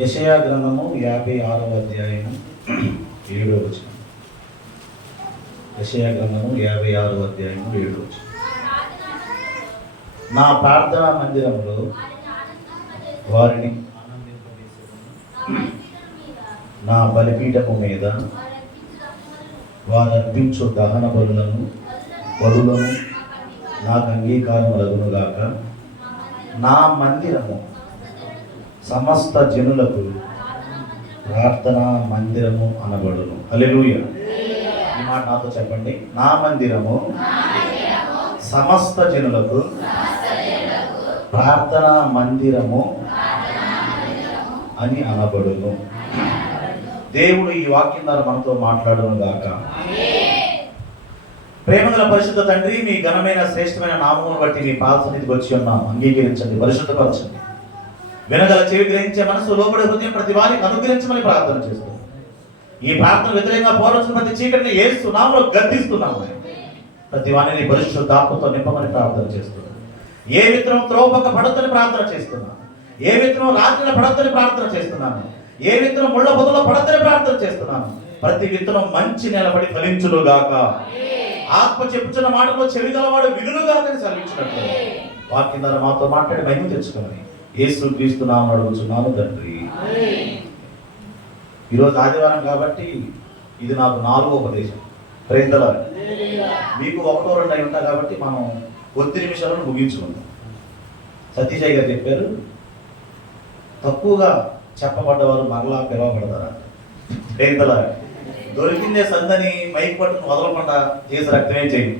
యెషయా గ్రంథము 56వ అధ్యాయము 7వ వచనం. యెషయా గ్రంథము 56వ అధ్యాయము 7వ వచనం. నా ప్రార్థనా మందిరంలో వారిని నా బలిపీఠము మీద వారు అర్పించు దహన బలులను నాకు అంగీకారం లగునుగాక. నా మందిరము సమస్త జనులకు ప్రార్థనా మందిరము అనబడును. హల్లెలూయా. ఈ మాట నాతో చెప్పండి. నా మందిరము సమస్త జనులకు ప్రార్థనా మందిరము అని అనబడును. దేవుడు ఈ వాక్యం ద్వారా మనతో మాట్లాడును గాక. ప్రేమగల పరిశుద్ధ తండ్రి, మీ ఘనమైన శ్రేష్టమైన నామమును బట్టి మీ పాద సన్నిధికి వచ్చి ఉన్నాం. అంగీకరించండి, పరిశుద్ధపరచండి. వినగల చెవి గ్రహించే మనసు, లోబడే హృదయం ప్రతి వారికి అనుగ్రహించమని ప్రార్థన చేస్తున్నాం. ఈ ప్రార్థన వ్యతిరేకంగా పోరాడుతున్న ప్రతి చీకటిని యేసు నామములో గద్దిస్తున్నాము. ప్రతి వారిని పరిశుద్ధాత్మతో నింపమని ప్రార్థన చేస్తున్నాం. ఏ విత్తనం త్రోవపక్క పడొద్దని ప్రార్థన చేస్తున్నాం. ఏ విత్తనం రాత్రిలో పడొద్దని ప్రార్థన చేస్తున్నాను. ఏ విత్తనం ముళ్ళ పొదలో పడొద్దని ప్రార్థన చేస్తున్నాను. ప్రతి విత్తనం మంచి నిలబడి ఫలించును గాక. ఆత్మ చెప్పుచున్న మాటలో చెవి గలవాడు వినుగాక అని సెలవించినట్లు వాక్యం ద్వారా మాతో మాట్లాడి మహిమ తెచ్చుకోమని యేసు క్రీస్తు నామమున అడుగుచున్నాను తండ్రి. ఈరోజు ఆదివారం కాబట్టి ఇది నాకు 4వ ఉపదేశం. Praise the Lord. మీకు 1, 2 అయి ఉంటాయి కాబట్టి మనం 10 నిమిషాలను ముగించుకుందాం. సతీష్ గారు చెప్పారు, తక్కువగా చెప్పబడ్డవారు మరలా పిలవబడతారా. Praise the Lord. దొరికిందే సందని మైక్ పట్టును వదలకుండా చేసి రక్తమే చేయి.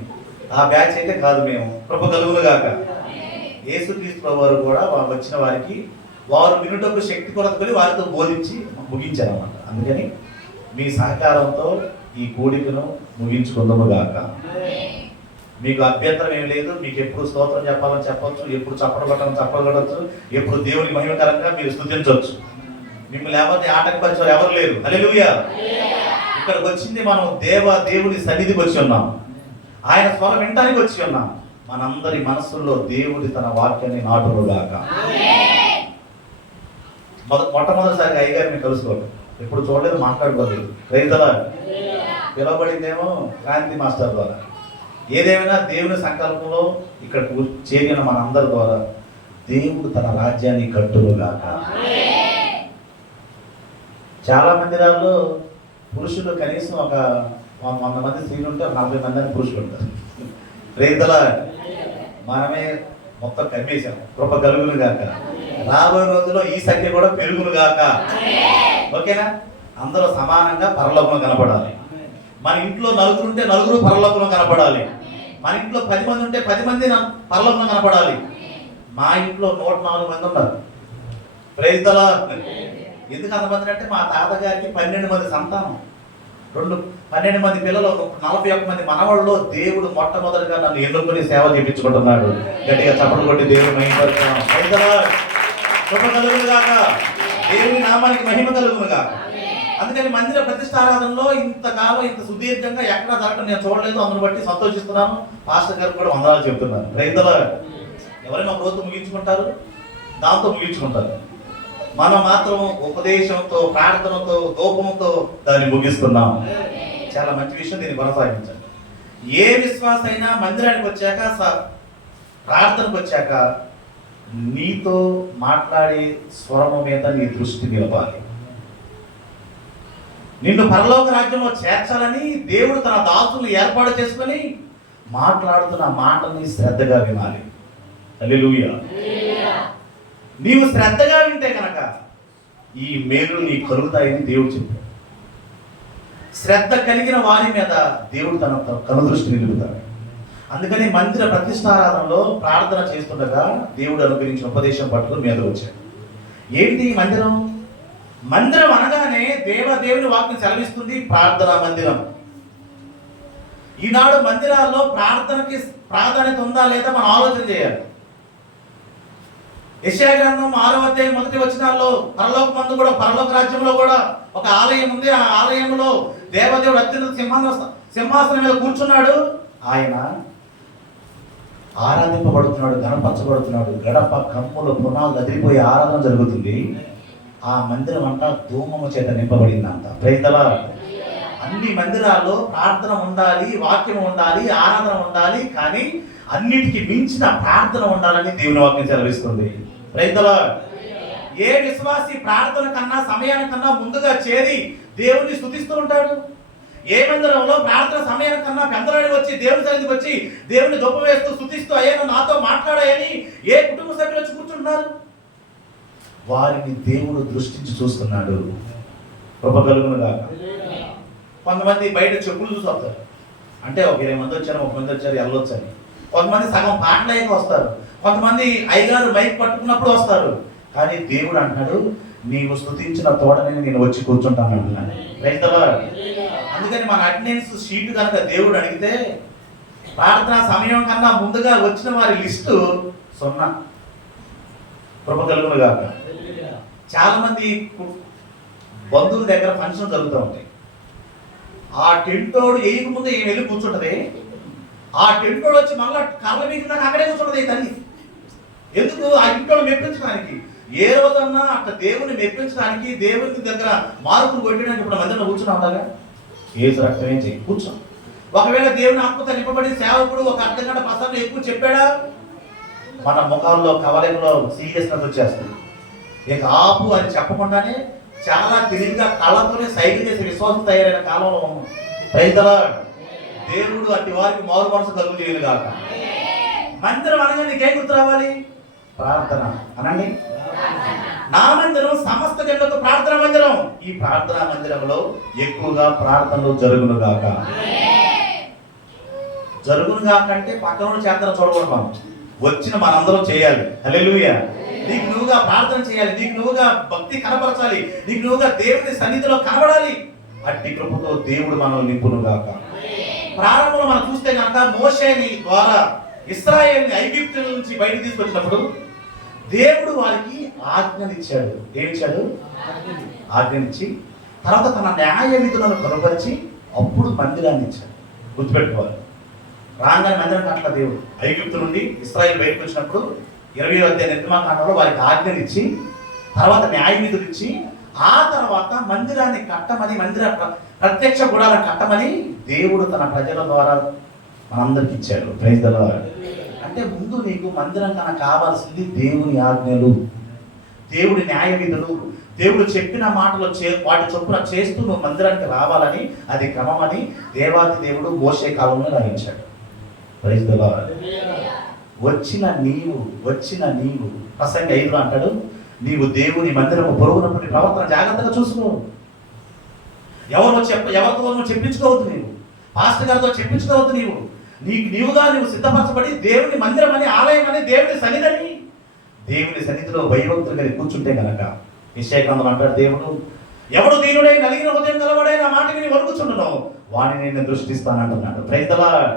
ఆ బ్యాచ్ అయితే కాదు మేము. కృప కలుగును గాక. యేసుక్రీస్తు వారు కూడా వచ్చిన వారికి వారు వినుటకు శక్తి కొరతకొని వారితో బోధించి ముగించారన్నమాట. అందుకని మీ సహకారంతో ఈ కూడికను ముగించుకుందాము గాక. మీకు అభ్యంతరం ఏమి లేదు. మీకు ఎప్పుడు స్తోత్రం చెప్పాలని చెప్పొచ్చు, ఎప్పుడు చప్పట్లు కొట్టాలని చప్పట్లు కొట్టచ్చు, ఎప్పుడు దేవుని మహిమకరంగా మీరు స్తుతించవచ్చు. మిమ్మల్ని ఎవరిని ఆటంకపరిచేవారు ఎవరు లేరు. హల్లెలూయా. ఇక్కడికి వచ్చింది మనం దేవుని సన్నిధికి వచ్చి ఉన్నాం. ఆయన స్వరం వినడానికి వచ్చి ఉన్నాం. మనందరి మనస్సుల్లో దేవుడి తన వాక్యాన్ని నాటును గాక. మొట్టమొదటిసారిగా అయ్యగారిని కలుసుకోండి. ఎప్పుడు చూడలేదు, మాట్లాడుకోలేదు. రైతులా పిలవబడిందేమో క్రాంతి మాస్టర్ ద్వారా. ఏదేమైనా దేవుని సంకల్పంలో ఇక్కడ చేరిన మనందరి ద్వారా దేవుడు తన రాజ్యాన్ని కట్టును గాక. చాలా మందిరాల్లో పురుషులు కనీసం ఒక 100 మంది స్త్రీలు ఉంటే 40 మంది అని పురుషులు ఉంటారు. రైతులా మనమే మొత్తం కమ్మేశాం. కృప కలుగును గాక. రాబోయే రోజుల్లో ఈ సంఖ్య కూడా పెరుగును గాక. ఓకేనా? అందరూ సమానంగా పరలోకంలో కనపడాలి. మన ఇంట్లో 4 ఉంటే 4 పరలోకంలో కనపడాలి. మన ఇంట్లో 10 మంది ఉంటే 10 మంది పరలోకంలో కనపడాలి. మా ఇంట్లో 104 మంది ఉన్నారు. Praise the Lord. ఎందుకు అంతమంది అంటే మా తాతగారికి 12 మంది సంతానం, 12 మంది పిల్లలు, 41 మంది మనవాళ్ళు. దేవుడు మొట్టమొదటిగా నన్ను ఎన్నుకొని సేవ చేయించుకుంటున్నాడు. గట్టిగా చప్పట్లు కొట్టి దేవుని మహిమపరుస్తాం. Praise the Lord. కృప కలుగును గాక. దేవుని నామానికి మహిమ కలుగును గాక. అందుకని మందిర ప్రతిష్టారాధనలో ఇంతకాలం ఇంత సుదీర్ఘంగా ఎక్కడా జరగడం నేను చూడలేదు. అందును బట్టి సంతోషిస్తున్నాను. పాస్టర్ గారు కూడా వందనాలు చెప్తున్నాను. Praise the Lord. ఎవరైనా ఒక రోజు ముగించుకుంటారు, దాంతో ముగించుకుంటారు. మనం మాత్రం ఉపదేశంతో, ప్రార్థనతో, దూపంతో దాన్ని ముగిస్తున్నాం. చాలా మంచి విషయం. దీన్ని కొనసాగించండి. ఏ విశ్వాస అయినా మందిరానికి వచ్చాక, ప్రార్థనకు వచ్చాక నీతో మాట్లాడే స్వరము మీద నీ దృష్టి నిలపాలి. నిన్ను పరలోక రాజ్యంలో చేర్చాలని దేవుడు తన దాసులు ఏర్పాటు చేసుకొని మాట్లాడుతున్న మాటని శ్రద్ధగా వినాలి. హల్లెలూయా. నీవు శ్రద్ధగా వింటే కనుక ఈ మేలు నీ కలుగుతాయని దేవుడు చెప్పాడు. శ్రద్ధ కలిగిన వారి మీద దేవుడు తన కనుదృష్టి నిలుపుతాడు. అందుకని మందిర ప్రతిష్టారాధనలో ప్రార్థన చేస్తుండగా దేవుడు అనుగ్రహించిన ఉపదేశం పట్టుకుని మీద వచ్చాడు. ఏంటి మందిరం? మందిరం అనగానే దేవుని వాక్యం సెలవిస్తుంది ప్రార్థనా మందిరం. ఈనాడు మందిరాల్లో ప్రార్థనకి ప్రాధాన్యత ఉందా లేదా మనం ఆలోచన చేయాలి. యెషయా గ్రంథం 6వ అధ్యాయం 1వ వచనాల్లో పరలోక రాజ్యంలో కూడా ఒక ఆలయం ఉంది. ఆ ఆలయంలో దేవదేవుడు అత్యున్నత సింహాసనం మీద కూర్చున్నాడు. ఆయన ఆరాధింపబడుతున్నాడు, గణపరచబడుతున్నాడు. గడప కమ్ములు పునాలు అదిరిపోయే ఆరాధన జరుగుతుంది. ఆ మందిరం అంట ధూమము చేత నింపబడిందంట. Praise the lord. అన్ని మందిరాల్లో ప్రార్థన ఉండాలి, వాక్యం ఉండాలి, ఆరాధన ఉండాలి, కానీ అన్నిటికీ మించిన ప్రార్థన ఉండాలని దేవుని వాక్యం సెలవిస్తుంది. Praise the Lord. ఏ విశ్వాసి ప్రార్థన కన్నా సమయానికన్నా ముందుగా చేరి దేవుని స్తుతిస్తూ ఉంటాడు? ఏ మందిరంలో ప్రార్థన సమయానికన్నా పెందలాడి వచ్చి దేవుని సన్నిధికి వచ్చి దేవుని ధూపం వేస్తూ స్తుతిస్తూ అయ్యాను నాతో మాట్లాడాయని ఏ కుటుంబ సభ్యులు వచ్చి కూర్చుంటున్నారు? వారిని దేవుడు దృష్టించి చూస్తున్నాడు. కృప కలుగును గాక. కొంతమంది బయట చెప్పులు చూసి వస్తారు, అంటే ఒక 20 మంది వచ్చారు, 30 మంది వచ్చారు, వెళ్ళొచ్చని. కొంతమంది సగం పాటలయ్యాక వస్తారు, కొంతమంది అయ్యగారు మైక్ పట్టుకున్నప్పుడు వస్తారు. కానీ దేవుడు అంటాడు, నీవు స్తుతించిన తోడని నేను వచ్చి కూర్చుంటాను అంటున్నాను. Praise the Lord. అందుకని మన అటెండెన్స్ షీట్ కనుక దేవుడు అడిగితే ప్రార్థనా సమయం కన్నా ముందుగా వచ్చిన వారి లిస్టు 0. కృప కలుగును గాక. చాలా మంది బంధువుల దగ్గర ఫంక్షన్ జరుగుతూ ఉంటాయి. ఆ టెంటోడు వేయక ముందు ఏం వెళ్ళి కూర్చుంటది, ఆ టెంటోడు వచ్చి మళ్ళీ కళ్ళ మీదకి అక్కడే కూర్చుంటది తల్లి. ఎందుకు? ఆ ఇంట్లో మెప్పించడానికి. ఏ రోజన్నా అట్లా దేవుని మెప్పించడానికి, దేవుని దగ్గర మార్పులు కొట్టడానికి ఇప్పుడు మందిలో కూర్చున్నా ఉండగా ఏసు రక్తం ఏం చేయి కూర్చో. ఒకవేళ దేవుని ఆత్మతో నింపబడి సేవకుడు ఒక అర్ధగంట పసంలో ఎక్కువ చెప్పాడా, మన ముఖాల్లో కవలికలో సీరియస్నెస్ వచ్చేస్తుంది. ఇక ఆపు అని చెప్పకుండానే చాలా తెలివిగా కళ్ళతోనే సైకిల్ చేసే విశ్వాసం తయారైన కాలంలో ఉన్నాం. Praise the Lord. దేవుడు అట్టి వారికి మారు మనసు కలుగు చేయను గాక. మందిరం అనగా నీకేం గుర్తు రావాలి? ప్రార్థన అనండి. నా మందిరం సమస్త జనులకు ప్రార్థనా మందిరం. ఈ ప్రార్థనా మందిరంలో ఎక్కువగా ప్రార్థనలు జరుగును గాక. జరుగును గాక అంటే పక్కన చేతన చూడకూడదు, మనం వచ్చిన మనందరం చేయాలి. హల్లెలూయా. నీకు నువ్వుగా ప్రార్థన చేయాలి, నీకు నువ్వుగా భక్తి కనపరచాలి, నీకు నువ్వుగా దేవుని సన్నిధిలో కనబడాలి. అట్టి కృపతో దేవుడు మనల్ని నింపును గాక. ప్రారంభంలో మనం చూస్తే కనుక మోషేని ద్వారా ఇశ్రాయేలుని ఐగుప్తు నుంచి బయటకు తీసుకొచ్చినప్పుడు దేవుడు వారికి ఆజ్ఞనిచ్చాడు. ఏమిచ్చాడు? ఆజ్ఞనిచ్చి తర్వాత తన న్యాయ విధులను కనుపరిచి అప్పుడు మందిరాన్ని ఇచ్చాడు. గుర్తుపెట్టుకోవాలి. రాగానే మందిరం కట్ల దేవుడు ఐగుప్తు నుండి ఇశ్రాయేలు బయటకు వచ్చినప్పుడు 20వ అధ్యాయం నిర్గమకాండంలో వారికి ఆజ్ఞనిచ్చి తర్వాత న్యాయ విధులు ఇచ్చి ఆ తర్వాత మందిరాన్ని కట్టమని, మందిర ప్రత్యక్ష గుడాలను కట్టమని దేవుడు తన ప్రజల ద్వారా మనందరికి ఇచ్చాడు. Praise the Lord. అంటే ముందు నీకు మందిరం కన్నా కావాల్సింది దేవుని ఆజ్ఞలు, దేవుడి న్యాయ విధులు, దేవుడు చెప్పిన మాటలు వాటి చొప్పున చేస్తూ నువ్వు మందిరానికి రావాలని, అది క్రమమని దేవాది దేవుడు మోషే కాలంలో రాయించాడు. Praise the Lord. వచ్చిన నీవు ప్రసంగి 5 అంటాడు, నీవు దేవుని మందిరము పొరుగునప్పుడు ప్రవర్తన జాగ్రత్తగా చూసుకో. ఎవరితో చెప్పించుకోవద్దు, నీవు పాస్టర్ గారితో చెప్పించుకోవద్దు. నీవుగా సిద్ధపరచబడి దేవుని మందిరం అని, ఆలయం అని, దేవుని సన్నిధిని, దేవుని సన్నిధిలో భయభక్తులు కలిగి కూర్చుంటే కనుక యెషయా గ్రంథంలో అంటాడు, దేవుడు ఎవడు దీనుడై నలిగిన హృదయం గలవాడై నా మాట విని వణుకుచుండునో వాడిని నేను దృష్టిస్తానంటున్నాడు. Praise the lord.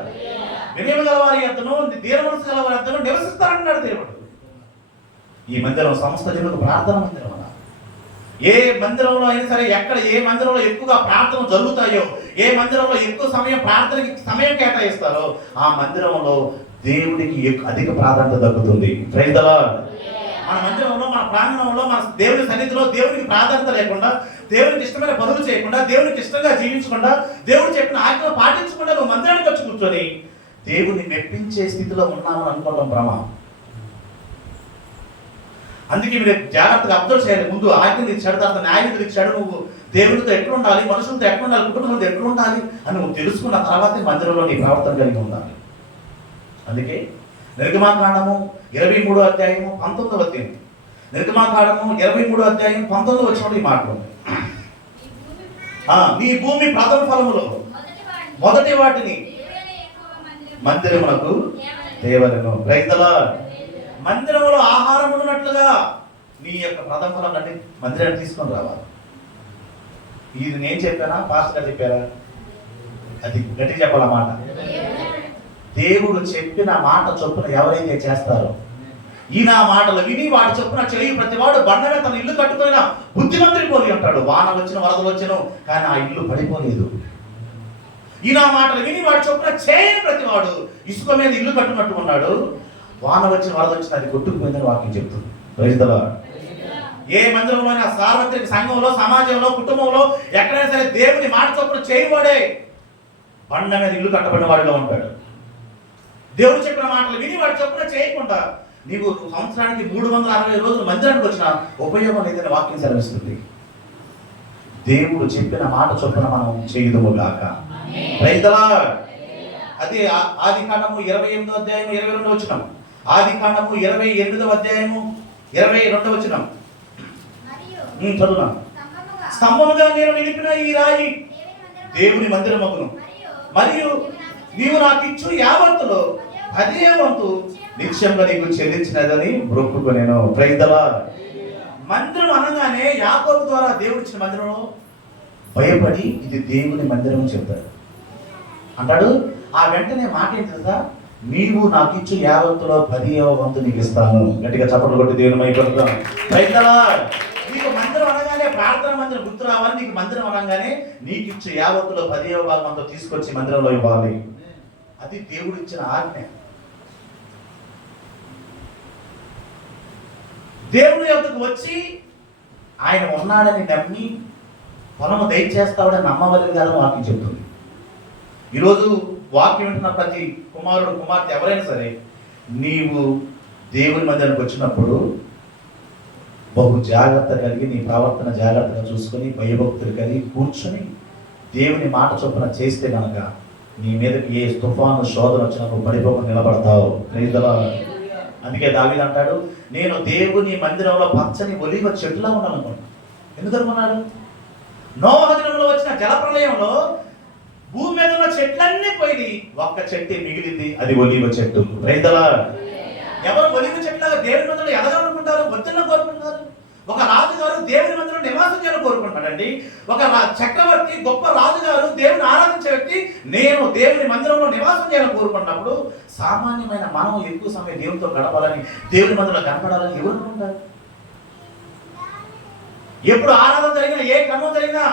వినయం గలవారి యొద్దను, దీన మనసు గలవారి యొద్దను నివసిస్తానంటున్నాడు దేవుడు. ఈ మందిరం సమస్త జనులకు ప్రార్థన మందిరం అన్న. ఏ మందిరంలో అయినా సరే, ఎక్కడ ఏ మందిరంలో ఎక్కువగా ప్రార్థనలు జరుగుతాయో, ఏ మందిరంలో ఎక్కువ సమయం ప్రార్థనకి సమయం కేటాయిస్తారో ఆ మందిరంలో దేవుడికి అధిక ప్రాధాన్యత దక్కుతుంది. Praise the Lord. మన మందిరంలో, మన ప్రాంగణంలో, మన దేవుని సన్నిధిలో దేవునికి ప్రాధాన్యత లేకుండా, దేవునికి ఇష్టమైన పనులు చేయకుండా, దేవునికి ఇష్టంగా జీవించకుండా, దేవుడు చెప్పిన ఆజ్ఞలు పాటించకుండా నువ్వు మందిరానికి వచ్చి కూర్చొని దేవుని మెప్పించే స్థితిలో ఉన్నామని అనుకోవడం భ్రమ. అందుకే మీరు జాగ్రత్తగా అబ్జర్వ్ చేయాలి. ముందు ఆజ్ఞలు ఇచ్చాడు, తర్వాత న్యాయ విధులు ఇచ్చాడు. నువ్వు దేవుడితో ఎట్లుండాలి, మనుషులతో ఎట్లుండాలి, కుటుంబంతో ఎట్లుండాలి అని నువ్వు తెలుసుకున్న తర్వాతే మందిరంలో నీ ప్రవర్తన కలిగి ఉండాలి. అందుకే నిర్గమాకాండము 23వ అధ్యాయము 19వ అధ్యాయం, నిర్గమాకాండము 23వ అధ్యాయం 19వ వచనంలో ఈ మాట ఉంది. నీ భూమి ప్రథమ ఫలములో మొదటి వాటిని మందిరమునకు దేవలను. Praise the Lord. మందిరంలో ఆహారం ఉన్నట్లుగా నీ యొక్క ప్రథమ ఫలం అంటే మందిరాన్ని తీసుకొని రావాలి. ఇది నేను చెప్పానా, పాస్టర్ గారు చెప్పారా? అది గట్టి చెప్పాలన్నమాట. దేవుడు చెప్పిన మాట చొప్పున ఎవరైతే చేస్తారో, ఈయన మాటలు విని వాటి చొప్పున చేయి ప్రతివాడు బండగా తన ఇల్లు కట్టుకున్న బుద్ధిమంతుడి పోలి ఉంటాడు. వాన వచ్చిన వరదలు వచ్చను కానీ ఆ ఇల్లు పడిపోలేదు. ఈయన మాటలు విని వాటి చొప్పున చేయని ప్రతివాడు ఇసుక మీద ఇల్లు కట్టున్నట్టు ఉన్నాడు. వాన వచ్చిన వరద వచ్చిన అది కొట్టుకుపోయిందని వాక్యం చెప్తుంది. Praise the Lord. ఏ మందిరంలోనైనా, సార్వత్రిక సంఘంలో, సమాజంలో, కుటుంబంలో ఎక్కడైనా సరే దేవుని మాట చొప్పున చేయబడే బండ మీద ఇల్లు కట్టబడిన వాడిలో ఉంటాడు. దేవుడు చెప్పిన మాటలు విని వాడు చొప్పున చేయకుండా నీవు సంవత్సరానికి 360 రోజులు మందిరానికి వచ్చిన ఉపయోగం లేదని వాక్యం సెలవిస్తుంది. దేవుడు చెప్పిన మాట చొప్పున మనం చేయుదుము గాక. Praise the Lord. అదే ఆదికాండము 28వ అధ్యాయం 22వ వచనం. ఆదికాండము 28వ అధ్యాయము 22వ వచనం. చదువునా. స్తంభముగా నేను నిలిపిన ఈ రాయి దేవుని మందిరమగును, మరియు నీవు నాకు ఇచ్చు యావత్తులో 10వ వంతు నిత్యంగా నీకు చెల్లించినదని మొక్కుకొనెను. Praise the Lord. మందిరం అనగానే యాకోబు ద్వారా దేవుడు ఇచ్చిన మందిరంలో భయపడి ఇది దేవుని మందిరం చెప్తాడు అంటాడు. ఆ వెంటనే మాట ఏంటి తెలుసా? నీవు నాకు ఇచ్చు యావత్తులో 10వ వంతు నీకు ఇస్తాను. గట్టిగా చప్పట్లు కొట్టి దేవుని మైపడతాను. Praise the lord. నీకు మందిరం అనగానే ప్రార్థన మందిరం గుర్తు రావాలి. నీకు మందిరం అనగానే నీకు ఇచ్చు యావత్తులో 10వ భాగం అంతా తీసుకొచ్చి మందిరంలో ఇవ్వాలి. అది దేవుడు ఇచ్చిన ఆజ్ఞ. దేవుని యొద్దకు వచ్చి ఆయన ఉన్నాడని నమ్మి పొలము దయచేస్తాడని నమ్మవలని గారు వాక్యం చెప్తుంది. ఈరోజు వాక్యం వింటున్న ప్రతి కుమారుడు కుమార్తె ఎవరైనా సరే నీవు దేవుని మందిరానికి వచ్చినప్పుడు బహు జాగ్రత్త కలిగి నీ ప్రవర్తన జాగ్రత్తగా చూసుకొని భయభక్తులు కలిగి కూర్చొని దేవుని మాట చొప్పున చేస్తే కనుక నీ మీదకి ఏ తుఫాను శోధన వచ్చినప్పుడు పడిపోకుండా నిలబడతావు. Praise the lord. అందుకే దావీదు అంటాడు, నేను దేవుని మందిరంలో పచ్చని ఒలీవ చెట్టులా ఉండాలనుకున్నాను. ఎందుకు అనుకున్నాడు? నోహ దినంలో వచ్చిన జలప్రలయంలో భూమి మీద ఉన్న చెట్లన్నీ పోయి ఒక్క చెట్టు మిగిలింది, అది ఒలీవ చెట్టు. Praise the Lord. ఎవరు ఒలీవ చెట్టులాగా దేవుని మందిరంలో ఎదగాలనుకుంటారు? వద్దని కోరుకుంటారు. ఒక రాజుగారు దేవుని మందిరంలో నివాసం చేయాలని కోరుకుంటాడండి. ఒక చక్రవర్తి, గొప్ప రాజుగారు, దేవుని ఆరాధించే వ్యక్తి నేను దేవుని మందిరంలో నివాసం చేయాలని కోరుకున్నప్పుడు సామాన్యమైన మనం ఎక్కువ సమయం దేవునితో గడపాలని, దేవుని మందిరంలో కనపడాలని ఎవరు అనుకుంటారు? ఎప్పుడు ఆరాధన జరిగినా, ఏ క్రమం జరిగినా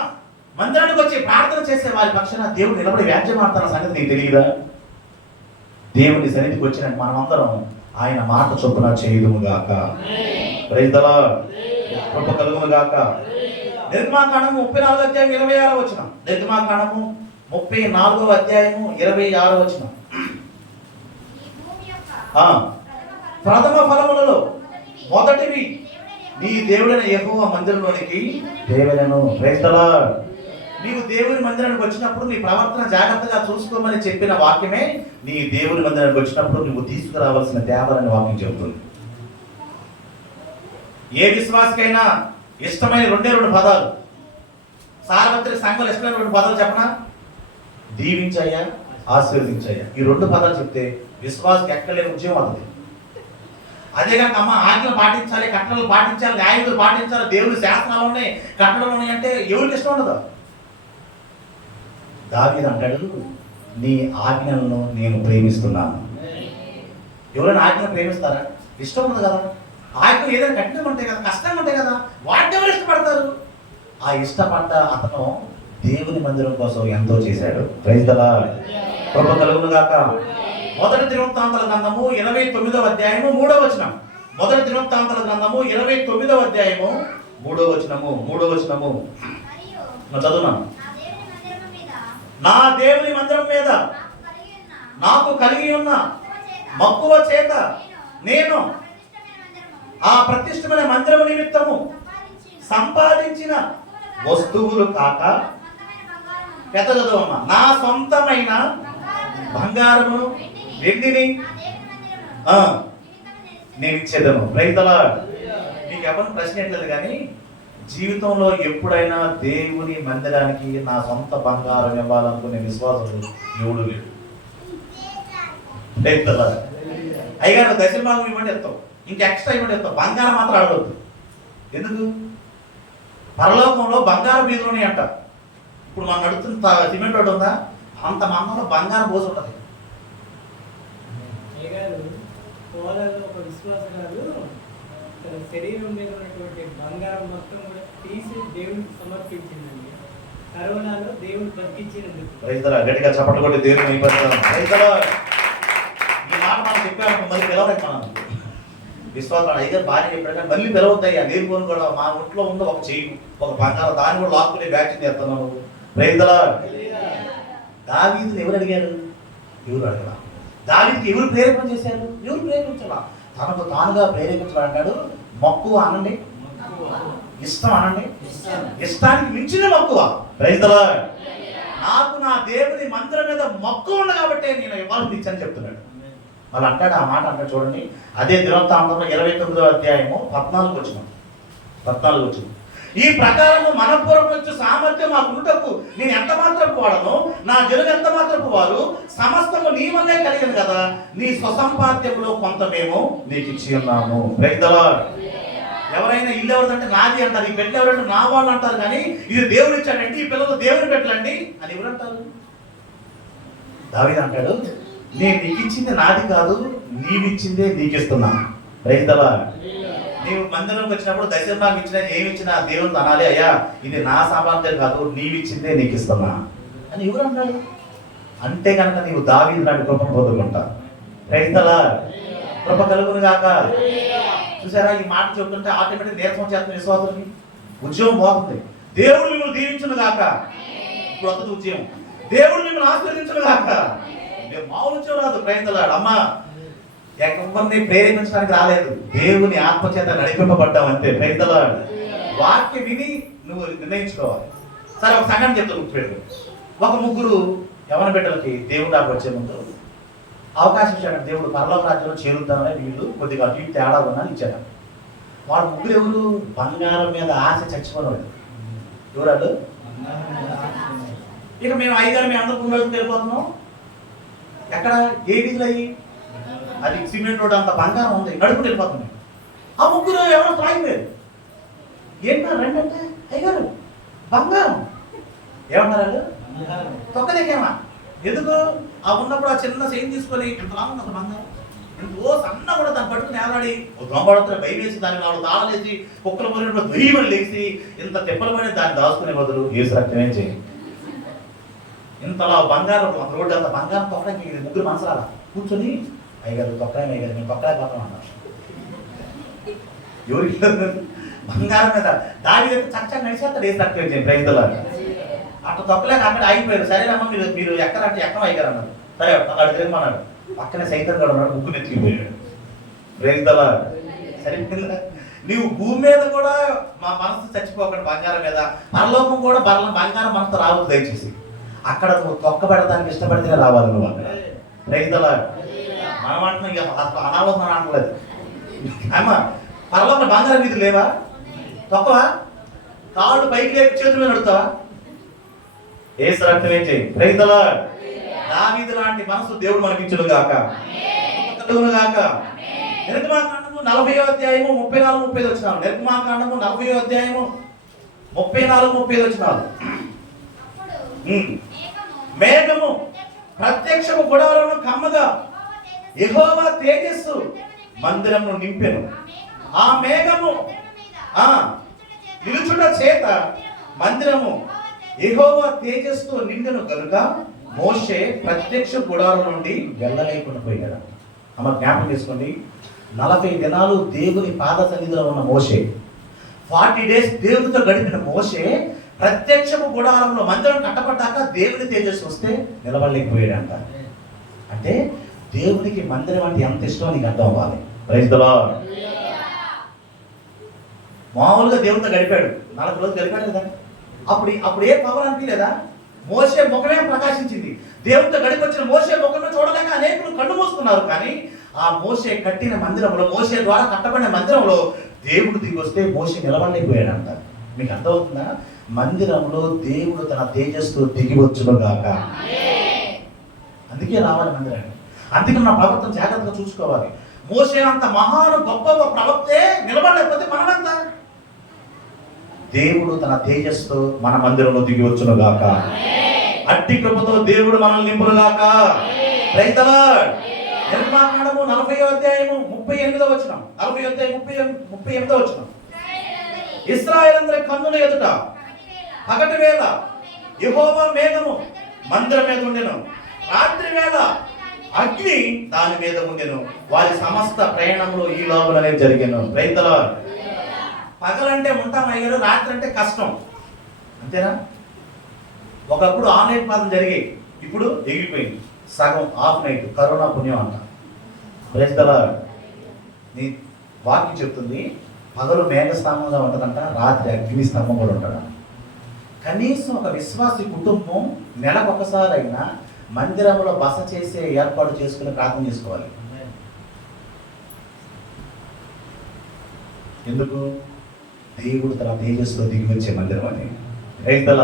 మందిరానికి వచ్చి ప్రార్థన చేసే వారి పక్షాన దేవుడు నిలబడి వ్యాజ్యం ఆడుతున్న సంగతి నీకు తెలియదా? దేవుని సన్నిధికి వచ్చిన మనమందరం ఆయన మాట చొప్పున చేయుదుము గాక. Praise the Lord. కృప కలుగును గాక. నిర్గమాకాండము 34వ అధ్యాయం 26వ వచనం. నిర్గమాకాండము 34వ అధ్యాయము 26వ వచనం. ప్రథమ ఫలములలో మొదటివి నీ దేవుడైన యెహోవా మందిరంలోనికి తేవెలను. Praise the Lord. నీవు దేవుని మందిరానికి వచ్చినప్పుడు నీ ప్రవర్తన జాగ్రత్తగా చూసుకోమని చెప్పిన వాక్యమే నీ దేవుని మందిరానికి వచ్చినప్పుడు నువ్వు తీసుకురావాల్సిన తేవాలని వాక్యం చెబుతుంది. ఏ విశ్వాసకైనా ఇష్టమైన 2 పదాలు, సార్వత్రిక సంఘంలో ఇష్టమైన 2 పదాలు చెప్పనా? దీవించయ్యా, ఆశీర్వదించయ్యా. ఈ 2 పదాలు చెప్తే విశ్వాసకి ఎక్కలేని ఉద్యమం అవుతుంది. అదే కాక అమ్మ ఆజ్ఞలు పాటించాలి, కట్టడలు పాటించాలి, న్యాయములు పాటించాలి, దేవుని శాసనాలు ఉన్నాయి, కట్టడలు ఉన్నాయి అంటే ఎవరికి ఇష్టం ఉండదు? దావీదు అంటాడు, నీ ఆజ్ఞలను నేను ప్రేమిస్తున్నాను. ఎవరైనా ఆజ్ఞను ప్రేమిస్తారా? ఇష్టం ఉంది కదా. ఆజ్ఞలు ఏదైనా కఠినంగా ఉంటాయి కదా, కష్టంగా ఉంటాయి కదా, వాటిని ఎవరు ఇష్టపడతారు? ఆ ఇష్టపడ్డ అతను దేవుని మందిరం కోసం ఎంతో చేశాడు. Praise the Lord. కృప కలుగును గాక. మొదటి దినవృత్తాంతాల గ్రంథము 29వ అధ్యాయము 3వ వచనం. మొదటి దినవృత్తాంతాల గ్రంథము 29వ అధ్యాయము 3వ వచనము. చదువున్నాను. నా దేవుని మందిరం మీద నాకు కలిగి ఉన్న మక్కువ చేత నేను ఆ ప్రతిష్టమైన మందిరము నిమిత్తము సంపాదించిన వస్తువులు కాక, పెద్ద చదువమ్మ, నా సొంతమైన బంగారము వెండిని నేను ఇచ్చేదను. Praise the Lord. మీకు ఎవరిని ప్రశ్న ఏంటలేదు కానీ జీవితంలో ఎప్పుడైనా దేవుని మందిరానికి నా సొంత బంగారం ఇవ్వాలనుకునే విశ్వాసం ఎవడు లేడు. Praise the Lord. అయ్యగారు దశభాగం ఇవ్వండి ఇస్తాం, ఇంకా ఎక్స్ట్రా ఇవ్వండి ఇస్తాం, బంగారం మాత్రం అడగద్దు. ఎందుకు? పరలోకంలో బంగారం బీదులు ఉన్నాయి అంట. ఇప్పుడు మనం నడుస్తున్న సిమెంట్ రోడ్డు ఉందా, అంత మందంలో బంగారం పోసి ఉంటుంది. ఒక విశ్వాసగారు తన శరీరం మీద ఉన్నటువంటి బంగారం మొత్తం కూడా తీసి దేవునికి సమర్పించిందండి. కరోనాలో దేవుడు బతికించినందుకు. గట్టిగా చప్పట్లు కొట్టి దేవుని ఈ మాట మనం చెప్పాము. మరి పిలవలేదు మనం. విశ్వాసం అయితే భార్య చెప్పాడు కానీ మళ్ళీ పిలవద్దయ్యా, లేనిపోను కూడా మా ఒంట్లో ఉన్న ఒక చెయ్యి ఒక బంగారం దాన్ని కూడా లాక్కునే బ్యాచ్ చేస్తున్నావు. రైతులా దావీదుని ఎవరు అడిగారు? ఎవరు అడగరా? దావీదుకి ఎవరు ప్రేరేపణ చేశారు? ఎవరు ప్రేరేపించాలా? తనకు తానుగా ప్రేరేపించాలి అంటాడు. మక్కువ అనండి, ఇష్టం అనండి, ఇష్టానికి మించిన మక్కువ. రైతులా నాకు నా దేవుని మందిరం మీద మక్కువ ఉంది కాబట్టి నేను ఇవ్వాలని ఇచ్చాను చెప్తున్నాడు. వాళ్ళు అంటాడు ఆ మాట అంటాడు చూడండి. అదే దినవృత్తాంతంలో 29వ అధ్యాయము 14 వచ్చిన ఈ ప్రకారము మనపూర్వకం వచ్చే సామర్థ్యం మాకు ఉంటకు నేను ఎంత మాత్రపు వాడను, నా జనులు ఎంత మాత్రపు వారు, సమస్తము నీ వల్లే కలిగిన కదా, నీ స్వసంపాద్యంలో కొంత మేము నీకు ఇచ్చి ఉన్నాము. రైతులా ఎవరైనా ఇల్లు ఎవరిదంటే నాది అంటారు, ఈ పెట్టిన ఎవరంటే నా వాళ్ళు అంటారు, కానీ ఇది దేవుడు ఇచ్చాడండి, ఈ పిల్లలు దేవుని పెట్టలండి అని ఎవరంటారు? దావీదు అంటాడు, నేను నీకు ఇచ్చింది నాది కాదు, నీవిచ్చిందే నీకు ఇస్తున్నా. రైతులా నీవు మందిరంకి వచ్చినప్పుడు దశభాగం ఇచ్చినా ఏమి ఇచ్చినా దేవుని అనాలి, అయ్యా ఇది నా సామర్థ్యం కాదు, నీవిచ్చిందే నీకు ఇస్తున్నా అని ఎవరు అంటారు? అంటే కనుక నీవు దావీదు లాంటి కృప పొందుకుంటా. రైతులా కృప కలుగును గాక. చూసారా, ఈ మాట చెబుతుంటే ఆటోమేటిక్ నీరసం చేస్తున్న విశ్వాసానికి ఉద్యోగం పోతుంది. దేవుడు మిమ్మల్ని దీవించును గాక. ఇప్పుడు వస్తుంది ఉద్యోగం. దేవుడు మిమ్మల్ని ఆశీర్వదించును గాక. మామూలు ఉద్యోగం రాదు. ప్రయత్నాలు అమ్మా ఎవరిని ప్రేరేపించడానికి రాలేదు, దేవుని ఆత్మచేత నడిపింపబడ్డావు అంతే. ప్రయత్నాలు వాక్య విని నువ్వు నిర్ణయించుకోవాలి. సరే ఒక సంఘటన చెప్తాను, గుర్తుపెట్టు. ఒక ముగ్గురు యవన బిడ్డలకి దేవుడు నాకు వచ్చే ముందు అవకాశం ఇచ్చాడు. దేవుడు పరలోక రాజ్యంలో చేరుద్దామని వీళ్ళు కొద్దిగా అటు తేడా ఉన్నాను ఇచ్చాడు. వాళ్ళ ముగ్గురు ఎవరు? బంగారం మీద ఆశ చచ్చిపోయినాడు. ఎవరాడు? ఇక మేము 5 మేము అందరూ గుండెలకు వెళ్ళిపోతున్నాం. ఎక్కడ ఏ వీధులు అయ్యి అది సిమెంట్ రోడ్ అంత బంగారం ఉంది, నడుపుని వెళ్ళిపోతున్నాయి. ఆ ముగ్గురు ఎవరో తాగిపోయారు. ఏంటన్నా రండి అంటే అయ్యారు బంగారం. ఏమన్నారు వాళ్ళు? తొక్కలేకేమా ఎందుకు? ఆ ఉన్నప్పుడు ఆ చిన్న సెయిన్ తీసుకొని ఇంతలా ఉంది అసలు బంగారం, ఓ సన్న కూడా దాన్ని పట్టుకుని ఏలాడి దొంగడుతున్న భయం వేసి దాన్ని వాళ్ళు తాళలేసి కుక్కల మొదలు దొయ్యమని లేచి ఇంత తిప్పల పడి దాన్ని దాచుకునే బదులు ఏసు రక్తం ఏం చేయండి. ఇంతలా బంగారం రోడ్డు అంత బంగారం తొక్కడానికి ఇది ముగ్గురు మనసురాల కూర్చొని అయ్యారు తొక్కలేం అయ్యారు మేము తొక్కలేకపోతాం అన్నారు. ఎవరికి బంగారం మీద దాడి చక్కగా నడిచేస్తాడు ఏసు రక్తం ఏం చేయండి. రైతులు అట్లా తొక్కలేక అక్కడ ఆగిపోయారు. సరేనమ్మా మీరు ఎక్కడంటే ఎక్కడ అయ్యారు అన్నారు. సరే అక్కడ తిరగమన్నాడు. పక్కనే సైతం కూడా ఉన్నాడు, ముగ్గురు ఎత్తుకుపోయాడు. రైతుల సరే నీవు భూమి మీద కూడా మా మనసు చచ్చిపోకండి బంగారం మీద, పరలోకం కూడా బంగారం మనసు రావద్దు దయచేసి. అక్కడ నువ్వు తొక్క పెడతానికి ఇష్టపడితేనే రావాలి నువ్వు అక్కడ. రైతుల మనం అంటున్నాం ఇక అనావసరం అనట్లేదు. అమ్మా పరలోకం బంగారం మీద లేవా? తొక్కవా? కాళ్ళు పైకి లేపి చేతులు మీద నడుతావా? ఏసు రక్తం ఏం చేయి. రైతుల దావీదు లాంటి మనసు దేవుడు మనకిచ్చును గాక. నిర్గమాకాండము 40వ అధ్యాయము 34-35 వచనాలు. నిర్గమాకాండము 40వ అధ్యాయము 34-35 వచనాలు. మేఘము ప్రత్యక్షము గుడారమును కమ్మగా యెహోవా తేజస్సు మందిరమును నింపెను. ఆ మేఘము నిలుచుట చేత మందిరము యెహోవా తేజస్సుతో నిండెను గనుక మోషే ప్రత్యక్ష గుడారం నుండి వెళ్ళలేకుండా పోయాడు. అమ్మ జ్ఞాపకం చేసుకోండి, 40 దినాలు దేవుని పాద సన్నిధిలో ఉన్న మోషే, 40 డేస్ దేవునితో గడిపిన మోషే ప్రత్యక్షపు గుడారంలో మందిరం కట్టబడ్డాక దేవుని తేజస్సు వస్తే నిలబడలేకపోయాడంట. అంటే దేవునికి మందిరం అంటే ఎంత ఇష్టమో నీకు అర్థం అవ్వాలి. Praise the Lord. మామూలుగా దేవునితో గడిపాడు, 40 రోజులు గడిపాడు కదా. అప్పుడు ఏ పవర్ అనిపించలేదా? మోషే ముఖమే ప్రకాశించింది. దేవునితో గడిపొచ్చిన మోషే ముఖంలో చూడలేక అనేకులు కళ్ళు మూసుకున్నారు. కానీ ఆ మోషే కట్టిన మందిరంలో, మోషే ద్వారా కట్టబడిన మందిరంలో దేవుడు దిగి వస్తే మోషే నిలబడలేకపోయాడంట. మీకు అర్థమవుతుందా? మందిరంలో దేవుడు తన తేజస్సు దిగి వచ్చును గాక. అందుకే రావాలి మందిరాన్ని. అందుకే నా ప్రవర్తన జాగ్రత్తగా చూసుకోవాలి. మోషే అంత మహాను గొప్ప ప్రవక్తే నిలబడలేకపోతే మనమంతా. దేవుడు తన తేజస్సుతో మన మందిరంలో దిగి వచ్చును గాక. అట్టి కృపతో దేవుడు మనల్ని నింపును గాక. Praise the Lord. నిర్గమాకాండము 40వ అధ్యాయము 38వ వచనం. 40వ అధ్యాయం 38వ వచనం. ఇశ్రాయేలందరి కన్నుల ఎదుట పగటి వేళ యెహోవా మేఘము మందిరం మీద ఉండెను, రాత్రి వేళ అగ్ని దాని మీద ఉండెను, వారి సమస్త ప్రయాణంలో ఈ లోపలనే జరిగాను. రైతుల పగలంటే ఉంటాం అయ్యారు, రాత్రి అంటే కష్టం, అంతేనా? ఒకప్పుడు ఆన్లైన్ పాదం జరిగాయి, ఇప్పుడు ఎగిరిపోయింది, సగం ఆఫ్ నైట్, కరోనా పుణ్యం అంట. రైతుల నీ వాక్యం చెప్తుంది, పగలు మేఘస్తంభంగా ఉంటుందంట, రాత్రి అగ్ని స్తంభం కూడా ఉంటాడు. కనీసం ఒక విశ్వాసి కుటుంబం నెలకొకసారి అయినా మందిరంలో బస చేసే ఏర్పాటు చేసుకుని ప్రార్థన చేసుకోవాలి. ఎందుకు? దేవుడు తన తేజస్సులో దిగి వచ్చే మందిరం అని. రైతుల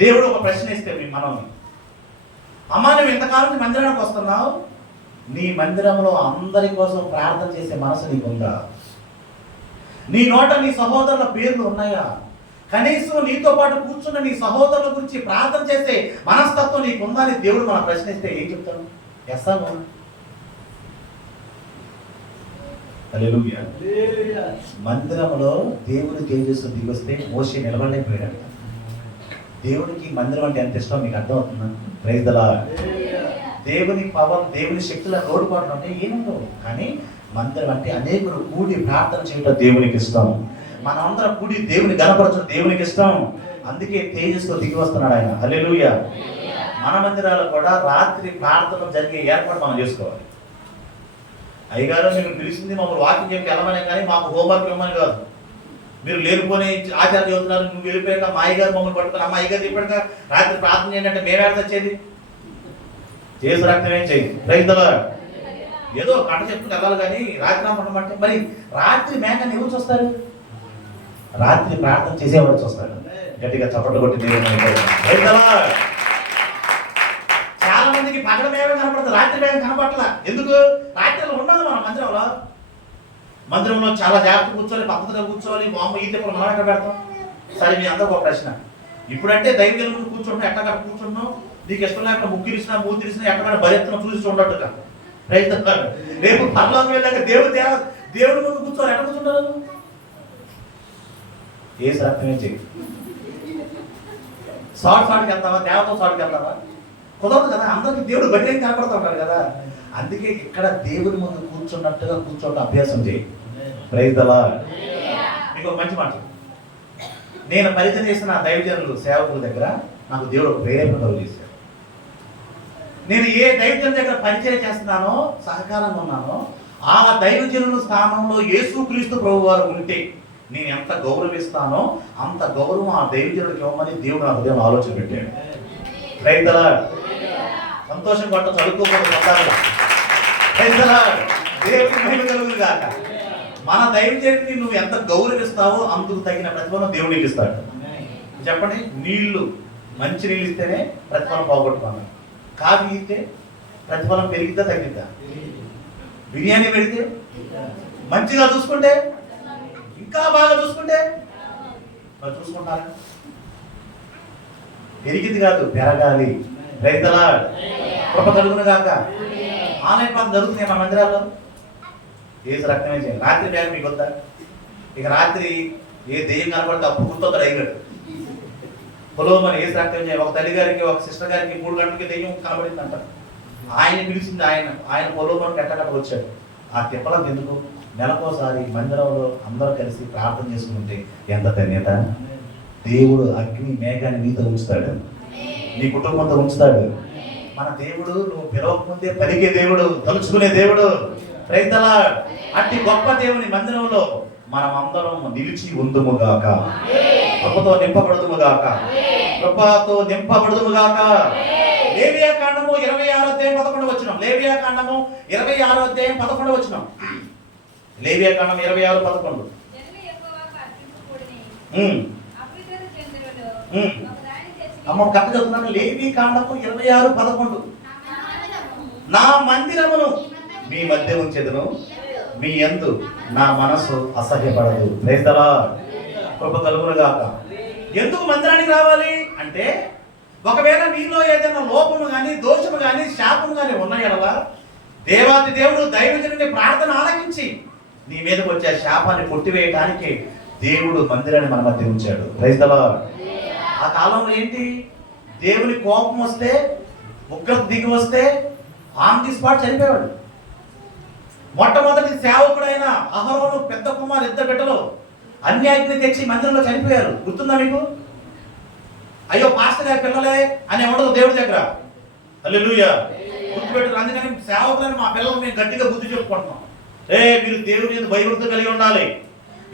దేవుడు ఒక ప్రశ్న ఇస్తే మీ మనల్ని, అమ్మా నువ్వు ఇంతకాలం మందిరానికి వస్తున్నావు, నీ మందిరంలో అందరి కోసం ప్రార్థన చేసే మనసు నీకుందా? నీ నోట నీ సహోదరుల పేర్లు ఉన్నాయా? కనీసం నీతో పాటు కూర్చున్న నీ సహోదరుల గురించి ప్రార్థన చేసే మనస్తత్వం నీకుందా అని దేవుడు మనం ప్రశ్నిస్తే ఏం చెప్తాను? ఎస్సాను. హల్లెలూయా. మందిరంలో దేవుని తేజస్సు దిగొస్తే మోషే నిలబడలేకపోయాడు. దేవుడికి మందిరం అంటే ఎంత ఇష్టం మీకు అర్థమవుతుందా? Praise the Lord. దేవుని పవర్, దేవుని శక్తుల తోడుపాటు అంటే ఏముండవు, కానీ మందిరం అంటే అనేకులు కూడి ప్రార్థన చేయడం దేవునికి ఇష్టం. మనమందరం కూడి దేవుని గణపరచడం దేవునికి ఇష్టం. అందుకే తేజస్సుతో దిగి వస్తున్నాడు ఆయన. హల్లెలూయా. మన మందిరాలు కూడా రాత్రి ప్రార్థన జరిగే ఏర్పాటు మనం చేసుకోవాలి. అయ్యగారు మీరు పిలిచింది మమ్మల్ని వాకింగ్ చెప్పి వెళ్ళమనే కానీ మాకు హోంవర్క్ ఇవ్వమని కాదు. మీరు లేనిపోని ఆచార్య చదువుతున్నారు, నువ్వు వెళ్ళిపోయాక మా అయ్యగారు మమ్మల్ని పట్టుకుని అమ్మ అయ్యగారు చెప్పాక రాత్రి ప్రార్థన చేయండి అంటే మేమేడ తెచ్చేది? చేసి రక్తం ఏం చేయి. రైతుల ఏదో కట్ట చెప్పుకుని వెళ్ళాలి కానీ రాత్రి ఉండమంటే, మరి రాత్రి మేకని ఎవరు చూస్తారు? రాత్రి ప్రార్థన చేసేవాడు చూస్తాడు. గట్టిగా చప్పట్లు కొట్టి రైతుల చాలా మందికి పగల మేమే కనపడుతుంది, రాత్రి మేమే కనపడలా. ఎందుకు? రాత్రిలో ఉండదు మన మందిరంలో. మందిరంలో చాలా జాగ్రత్త కూర్చోవాలి, పద్ధతిగా కూర్చోవాలి. మామూలు ఈ తిప్పలు మనం ఎక్కడ పెడతాం? సరే మీ అందరూ ఒక ప్రశ్న, ఇప్పుడంటే దైవ ముందు కూర్చుంటున్నాం, ఎక్కడ కూర్చుంటున్నాం, నీకు ఇష్టం లేకుండా ముగ్గు తీసినా మూడు తీసినా ఎక్కడ భయత్నం చూసి చూడట్టుగా. రైతు రేపు పర్లోకి వెళ్ళాక దేవుడి ముందు కూర్చోవాలి, ఎక్కడ కూర్చుంటారు? ఏ సాధ్యమే చేయి. సాటికి వెళ్తావా? దేవతో సాటికి వెళ్తావా? కుదరదు కదా. అందరికి దేవుడు బయట కనపడుతూ ఉంటారు కదా. అందుకే ఇక్కడ దేవుడి ముందు కూర్చున్నట్టుగా కూర్చోవడం అభ్యాసం చేయి. Praise the Lord. మీకు ఒక మంచి మాట, నేను పరిచయం చేసిన దైవజనులు సేవకుల దగ్గర నాకు దేవుడు ఒక ప్రేరేపణ కలుగజేశాడు. నేను ఏ దైవజనుల దగ్గర పరిచయం చేస్తున్నానో, సహకారంగా ఉన్నానో, ఆ దైవజనుల స్థానంలో యేసుక్రీస్తు ప్రభు వారు ఉంటే నేను ఎంత గౌరవిస్తానో అంత గౌరవం ఆ దైవజనుడికి ఇవ్వమని దేవుడు నా హృదయం ఆలోచన పెట్టాడు. Praise the Lord. సంతోషం పట్ల చదువుకోకుండా దేవుడికి మహిమ కలుగును గాక. మన దైవజనుడిని నువ్వు ఎంత గౌరవిస్తావో అందుకు తగిన ప్రతిఫలం దేవుడికి ఇస్తాడు. చెప్పండి, నీళ్లు మంచి నీళ్ళు ఇస్తేనే ప్రతిఫలం పోగొట్టుకున్నాను. కాఫీ ఇస్తే ప్రతిఫలం పెరిగిద్దా తగ్గిద్దా? బిర్యానీ పెడితే మంచిగా చూసుకుంటే, ఇంకా బాగా చూసుకుంటే మరి చూసుకుంటారా? పెరిగింది కాదు, పెరగాలి. రైతుల కృప కలుగును గాక. ఆన్లైన్ పాత్ర జరుగుతున్నాయి మన మందిరాల్లో. ఏసు రక్తమే చేయాలి. రాత్రి టైం మీకు వద్దా? ఇక రాత్రి ఏ దెయ్యం కనపడితే అప్పుడు గుర్తొద్దాడు అయ్యాడు. పొలం మరి ఏసు రక్తం చేయాలి. ఒక తల్లి గారికి ఒక సిస్టర్ గారికి 3 గంటలకి దెయ్యం కనబడింది అంట. ఆయన పిలిచింది, ఆయన పొలంలోకి ఎట్టగట్ట వచ్చాడు. ఆ తిప్పలకు ఎందుకు? నెలకోసారి మందిరంలో అందరూ కలిసి ప్రార్థన చేసుకుంటే ఎంత ధన్యత. దేవుడు అగ్ని మేఘాన్ని నీతో ఉంచుతాడు, నీ కుటుంబంతో ఉంచుతాడు. మన దేవుడు నువ్వు పిలవకముందే పలికే దేవుడు, తలుచుకునే దేవుడు. Praise the Lord. అట్టి గొప్ప దేవుని మందిరంలో మనం అందరం నిలిచి ఉందుముగాక. కృపతో నింపబడుదుముగాక. కృపతో నింపబడుదుముగాక. లేవియా కాండము 26వ అధ్యాయం 11వ వచనం. లేవియా కాండము 26వ అధ్యాయం 11వ వచనం. లేవియా కాండం 26:11. అమ్మ కథ చదువుతున్నాను. లేవి కాండము 26:11. నా మందిరమును మీ మధ్య ఉంచెదను, మీ యందు నా మనసు అసహ్యపడదు. Praise the Lord. కృప కలుగును గాక. ఎందుకు మందిరానికి రావాలి అంటే, ఒకవేళ నీలో ఏదైనా లోపము కానీ దోషము కానీ శాపము కానీ ఉన్నాయనగా దేవాది దేవుడు దైవజనుని ప్రార్థన ఆలకించి నీ మీదకి వచ్చే శాపాన్ని కొట్టివేయడానికి దేవుడు మందిరాన్ని మన మధ్య ఉంచాడు. Praise the Lord. ఆ కాలంలో ఏంటి? దేవుని కోపం వస్తే ఉగ్రత దిగి వస్తే ఆన్ ది స్పాట్ చనిపోయాడు. మొట్టమొదటి సేవకుడైన అహరోను పెద్ద కుమారు ఇద్దరు బిడ్డలు అన్యాయని తెచ్చి మందిరంలో చనిపోయారు. గుర్తుందా మీకు? అయ్యో పాస్టర్ గారి పిల్లలే అని ఉండదు దేవుడి దగ్గర. హల్లెలూయా. గుర్తుపెట్టారు. అందుకని సేవకులని మా పిల్లలు మేము గట్టిగా బుద్ధి చెప్పుకుంటున్నాం. మీరు దేవుడి మీద భయభక్తి కలిగి ఉండాలి,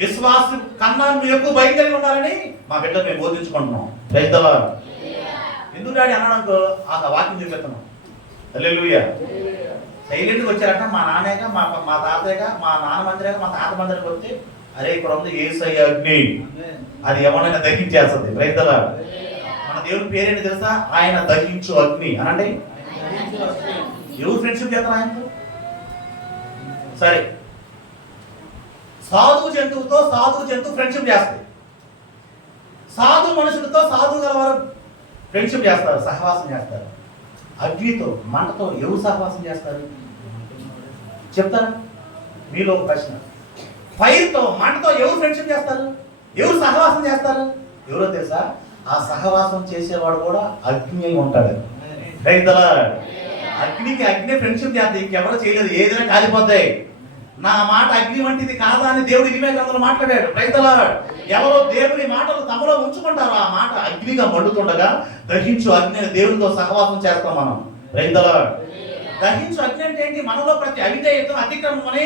విశ్వాసం కన్నా మీరు ఎక్కువ భయం కలిగి ఉండాలని మా బిడ్డలు మేము బోధించుకుంటున్నాం. రైతులా ఎందుకు డాడీ అన్నాడు ఆ వాక్యం చూపెడుతున్నాం. హల్లెలూయా. సైలెంట్గా వచ్చారంట. మా నాన్నగా మా తాతయ్యగా మా నాన్న మందిరగా మా తాత మందిరికి వస్తే అరే ఇక్కడ ఉంది యేసయ్య అగ్ని, అది ఎవరైనా దహించేస్తుంది. రైతులా మన దేవుని పేరేంటి తెలుసా? ఆయన దహించు అగ్ని అనండి. ఎవరు ఫ్రెండ్షిప్ చేస్తారు ఆయనతో? సరే, సాధువు జంతువు ఫ్రెండ్షిప్ చేస్తుంది. సాధు మనుషులతో సాధువు గలవారు ఫ్రెండ్షిప్ చేస్తారు, సహవాసం చేస్తారు. అగ్నితో మంటతో ఎవరు సహవాసం చేస్తారు చెప్తారా? మీలో ఒక ప్రశ్న. ఫైర్తో మంటతో ఎవరు ఫ్రెండ్షిప్ చేస్తారు, ఎవరు సహవాసం చేస్తారు? ఎవరో తెలుసా? ఆ సహవాసం చేసేవాడు కూడా అగ్ని అయి ఉంటాడు. రైతులా అగ్నికి అగ్ని ఫ్రెండ్షిప్ చేస్తే ఇంకెవరో చేయలేదు, ఏదైనా కాలిపోతాయి. నా మాట అగ్ని వంటిది కాదా అని దేవుడు ఇరిమియా గ్రంథంలో మాట్లాడాడు. రైతులా ఎవరో దేవుని మాటలు తమలో ఉంచుకుంటారు, ఆ మాట అగ్నిగా మండుతుండగా దహించు అగ్ని దేవుడితో సహవాసం చేస్తాం మనం. రైతులా దహించు అగ్ని అంటే ఏంటి? మనలో ప్రతి అవిధేయత అతిక్రమం అనే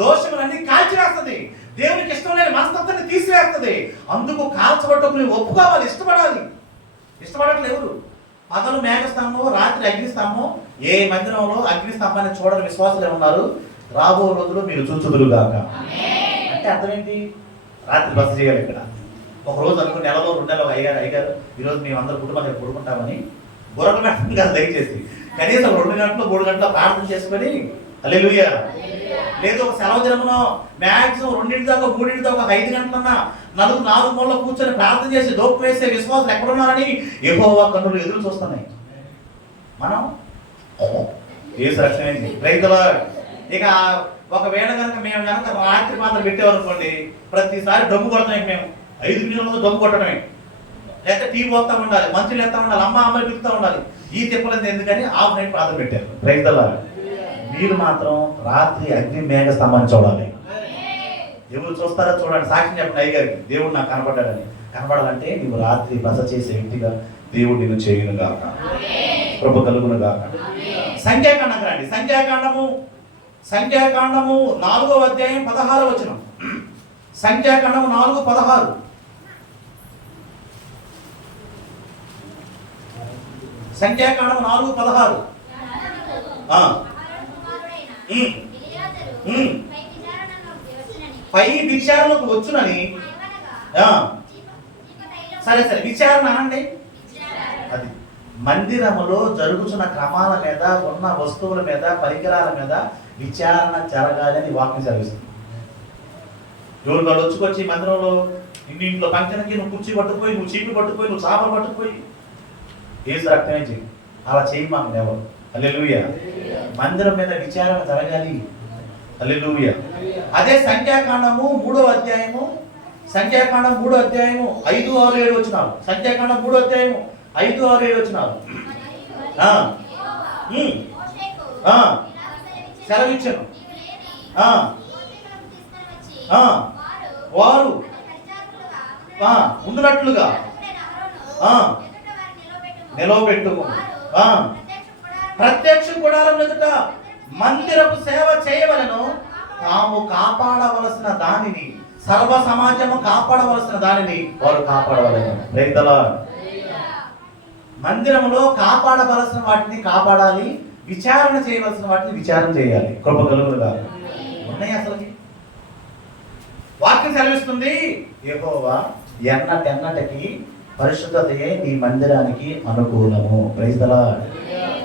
దోషములన్నీ కాల్చివేస్తుంది. దేవునికి ఇష్టం లేని మనస్తత్వాన్ని తీసివేస్తుంది. అందుకు కాల్చబట్టకు నువ్వు ఒప్పుకోవాలి, ఇష్టపడాలి. ఇష్టపడట్లేదు ఎవరు? పగలు మేఘస్తంభం, రాత్రి అగ్నిస్తంభం. ఏ మందిరంలో అగ్నిస్తంభాన్ని చూడని విశ్వాసులే ఉన్నారు. రాబో రోజులు మీరు చూచుదురుగాక. అంటే అర్థం ఏంటి? రాత్రి బస చేయాలి ఇక్కడ. ఒక రోజు అనుకుని నెలలో 2 నెలలు అయ్యారు ఈరోజు మేము అందరూ కుటుంబం దగ్గర పడుకుంటామని బుర్రలు పెట్టండి కాదు. దయచేసి కనీసం 2 గంటలు 3 గంటలు ప్రార్థన చేసుకొని హల్లెలూయా. లేదు ఒక సెలవు దినమునో మ్యాక్సిమం 2 దాకా 3 దాకా 5 గంటలన్నా 4 మూలలో కూర్చొని ప్రార్థన చేసి దోపు వేసే విశ్వాసం ఎక్కడున్నారని యెహోవా కన్నులు ఎదురు చూస్తున్నాయి. మనం యేసు రక్షణ రైతుల. ఇక ఒకవేళ కనుక మేము కనుక రాత్రి పాత్ర పెట్టేవారనుకోండి, ప్రతిసారి డబ్బు కొడతాం. మేము 5 నిమిషాల డబ్బు కొట్టడమే, లేకపోతే టీ పోతా ఉండాలి, మంచులు ఎత్తా ఉండాలి, అమ్మాయి పిలుస్తూ ఉండాలి. ఈ తిప్పలేదు ఎందుకని హాఫ్ నైట్ ప్రార్థన పెట్టారు. రైతుల మీరు మాత్రం రాత్రి అగ్ని మేఘ స్తంభాన్ని చూడాలి. ఎవరు చూస్తారో చూడండి, సాక్ష్యం చెప్పండి అయ్యగారికి దేవుడు నాకు కనపడ్డాడని. కనపడాలంటే నువ్వు రాత్రి బస చేసే వ్యక్తిగా దేవుడు నిన్ను చేయును గాక, కృప కలుగును గాక. సంఖ్యాకాండం రండి. సంఖ్యాకాండము 4వ అధ్యాయం 16వ వచనం. సంఖ్యాకాండము 4:16. సంఖ్యాకాండం 4:16. పై విచారణకు వచ్చునని. సరే విచారణ అనండి. అది మందిరములో జరుగుతున్న క్రమాల మీద, ఉన్న వస్తువుల మీద, పరికరాల మీద విచారణ జరగాలని వాక్యం చదివిస్తుంది. ఎవరు వాళ్ళు వచ్చుకొచ్చి మందిరంలో ఇంట్లో ఫంక్షన్కి నువ్వు కుర్చీ పట్టుకుపోయి, నువ్వు చీపులు పట్టుకుపోయి, నువ్వు చాపలు పట్టుకుపోయి ఏసు రక్తమే చేయి. అలా చేయి మాకు ఎవరు. హల్లెలూయా. మందిరం మీద విచారణ జరగాలి. హల్లెలూయా. అదే సంఖ్యాకాండము 3వ అధ్యాయము 5, 6, 7 వచ్చినారు. సంఖ్యాకాండం 3వ అధ్యాయము 5, 6, 7 వచ్చినారు. సెలవిచ్చాను. వారు ఉండునట్లుగా నిలవబెట్టుము. ప్రత్యక్ష గుడారం ఎదుట మందిరపు సేవ చేయవలెను. తాము కాపాడవలసిన దానిని, సర్వ సమాజము కాపాడవలసిన దానిని వారు కాపాడవలెను. రైతులా మందిరంలో కాపాడవలసిన వాటిని కాపాడాలి, విచారణ చేయవలసిన వాటిని విచారణ చేయాలి. కృప కలుగునుగా. ఉన్నాయి అసలుకి. వాక్యం సెలవిస్తుంది, యెహోవా ఎన్నటెన్నటికి పరిశుద్ధతయే నీ మందిరానికి అనుకూలము. Praise the Lord.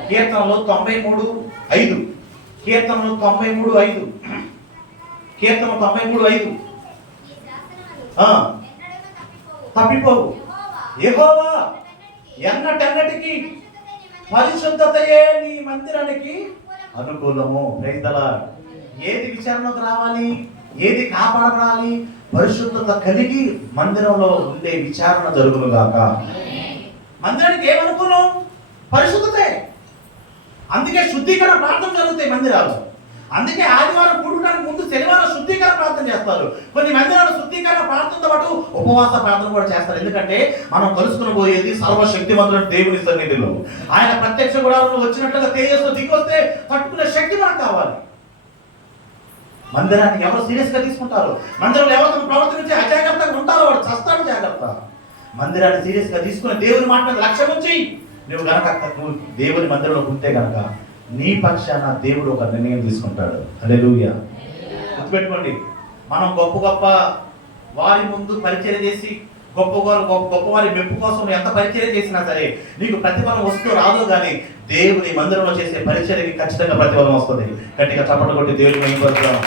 కీర్తనలు 93:5. కీర్తనలు 93:5. తప్పిపోవు. యెహోవా ఎన్నటెన్నటికి పరిశుద్ధతయే నీ మందిరానికి అనుకూలము. Praise the Lord. ఏది విచారణకు రావాలి, ఏది కాపాడాలి? పరిశుద్ధత కలిగి మందిరంలో ఉండే విచారణ జరుగునుగాక. మందిరానికి ఏమనుకూలం? పరిశుద్ధతే. అందుకే శుద్ధీకరణ ప్రార్థన జరుగుతాయి మందిరాలు. అందుకే ఆదివారం కూడడానికి ముందు శనివారం శుద్ధీకరణ ప్రార్థన చేస్తారు. కొన్ని మందిరాలు శుద్ధీకరణ ప్రార్థనతో పాటు ఉపవాస ప్రార్థన కూడా చేస్తారు. ఎందుకంటే మనం కలుసుకుని పోయేది సర్వశక్తివంతుడు దేవుని సన్నిధిలో. ఆయన ప్రత్యక్ష గుడారంలో వచ్చినట్లుగా తేజస్సులో దిగి వస్తే తట్టుకునే శక్తి మనకు కావాలి. మందిరాన్ని ఎవరు సీరియస్ గా తీసుకుంటారు, మందిరంలో ఎవరు ప్రవర్తించి అజాగ్రత్తగా ఉంటారో వాడు చస్తాడు. జాగ్రత్త. మందిరాన్ని సీరియస్ గా తీసుకుని దేవుని మాట మీద లక్ష్యం ఉంచి నువ్వు దేవుని మందిరంలో ఉంటే గనక నీ పక్షాన దేవుడు ఒక నిర్ణయం తీసుకుంటాడు. హల్లెలూయా. గుర్తుపెట్టుకోండి, మనం గొప్ప గొప్ప వారి ముందు పరిచయం చేసి గొప్ప వారి మెప్పు కోసం ఎంత పరిచయం చేసినా సరే నీకు ప్రతిఫలం వస్తూ రాదు. కానీ దేవుని మందిరంలో చేసే పరిచర్యకి ఖచ్చితంగా ప్రతిఫలం వస్తుంది. గట్టిగా చప్పట్లు కొట్టి దేవుని మహిమపరుద్దాం.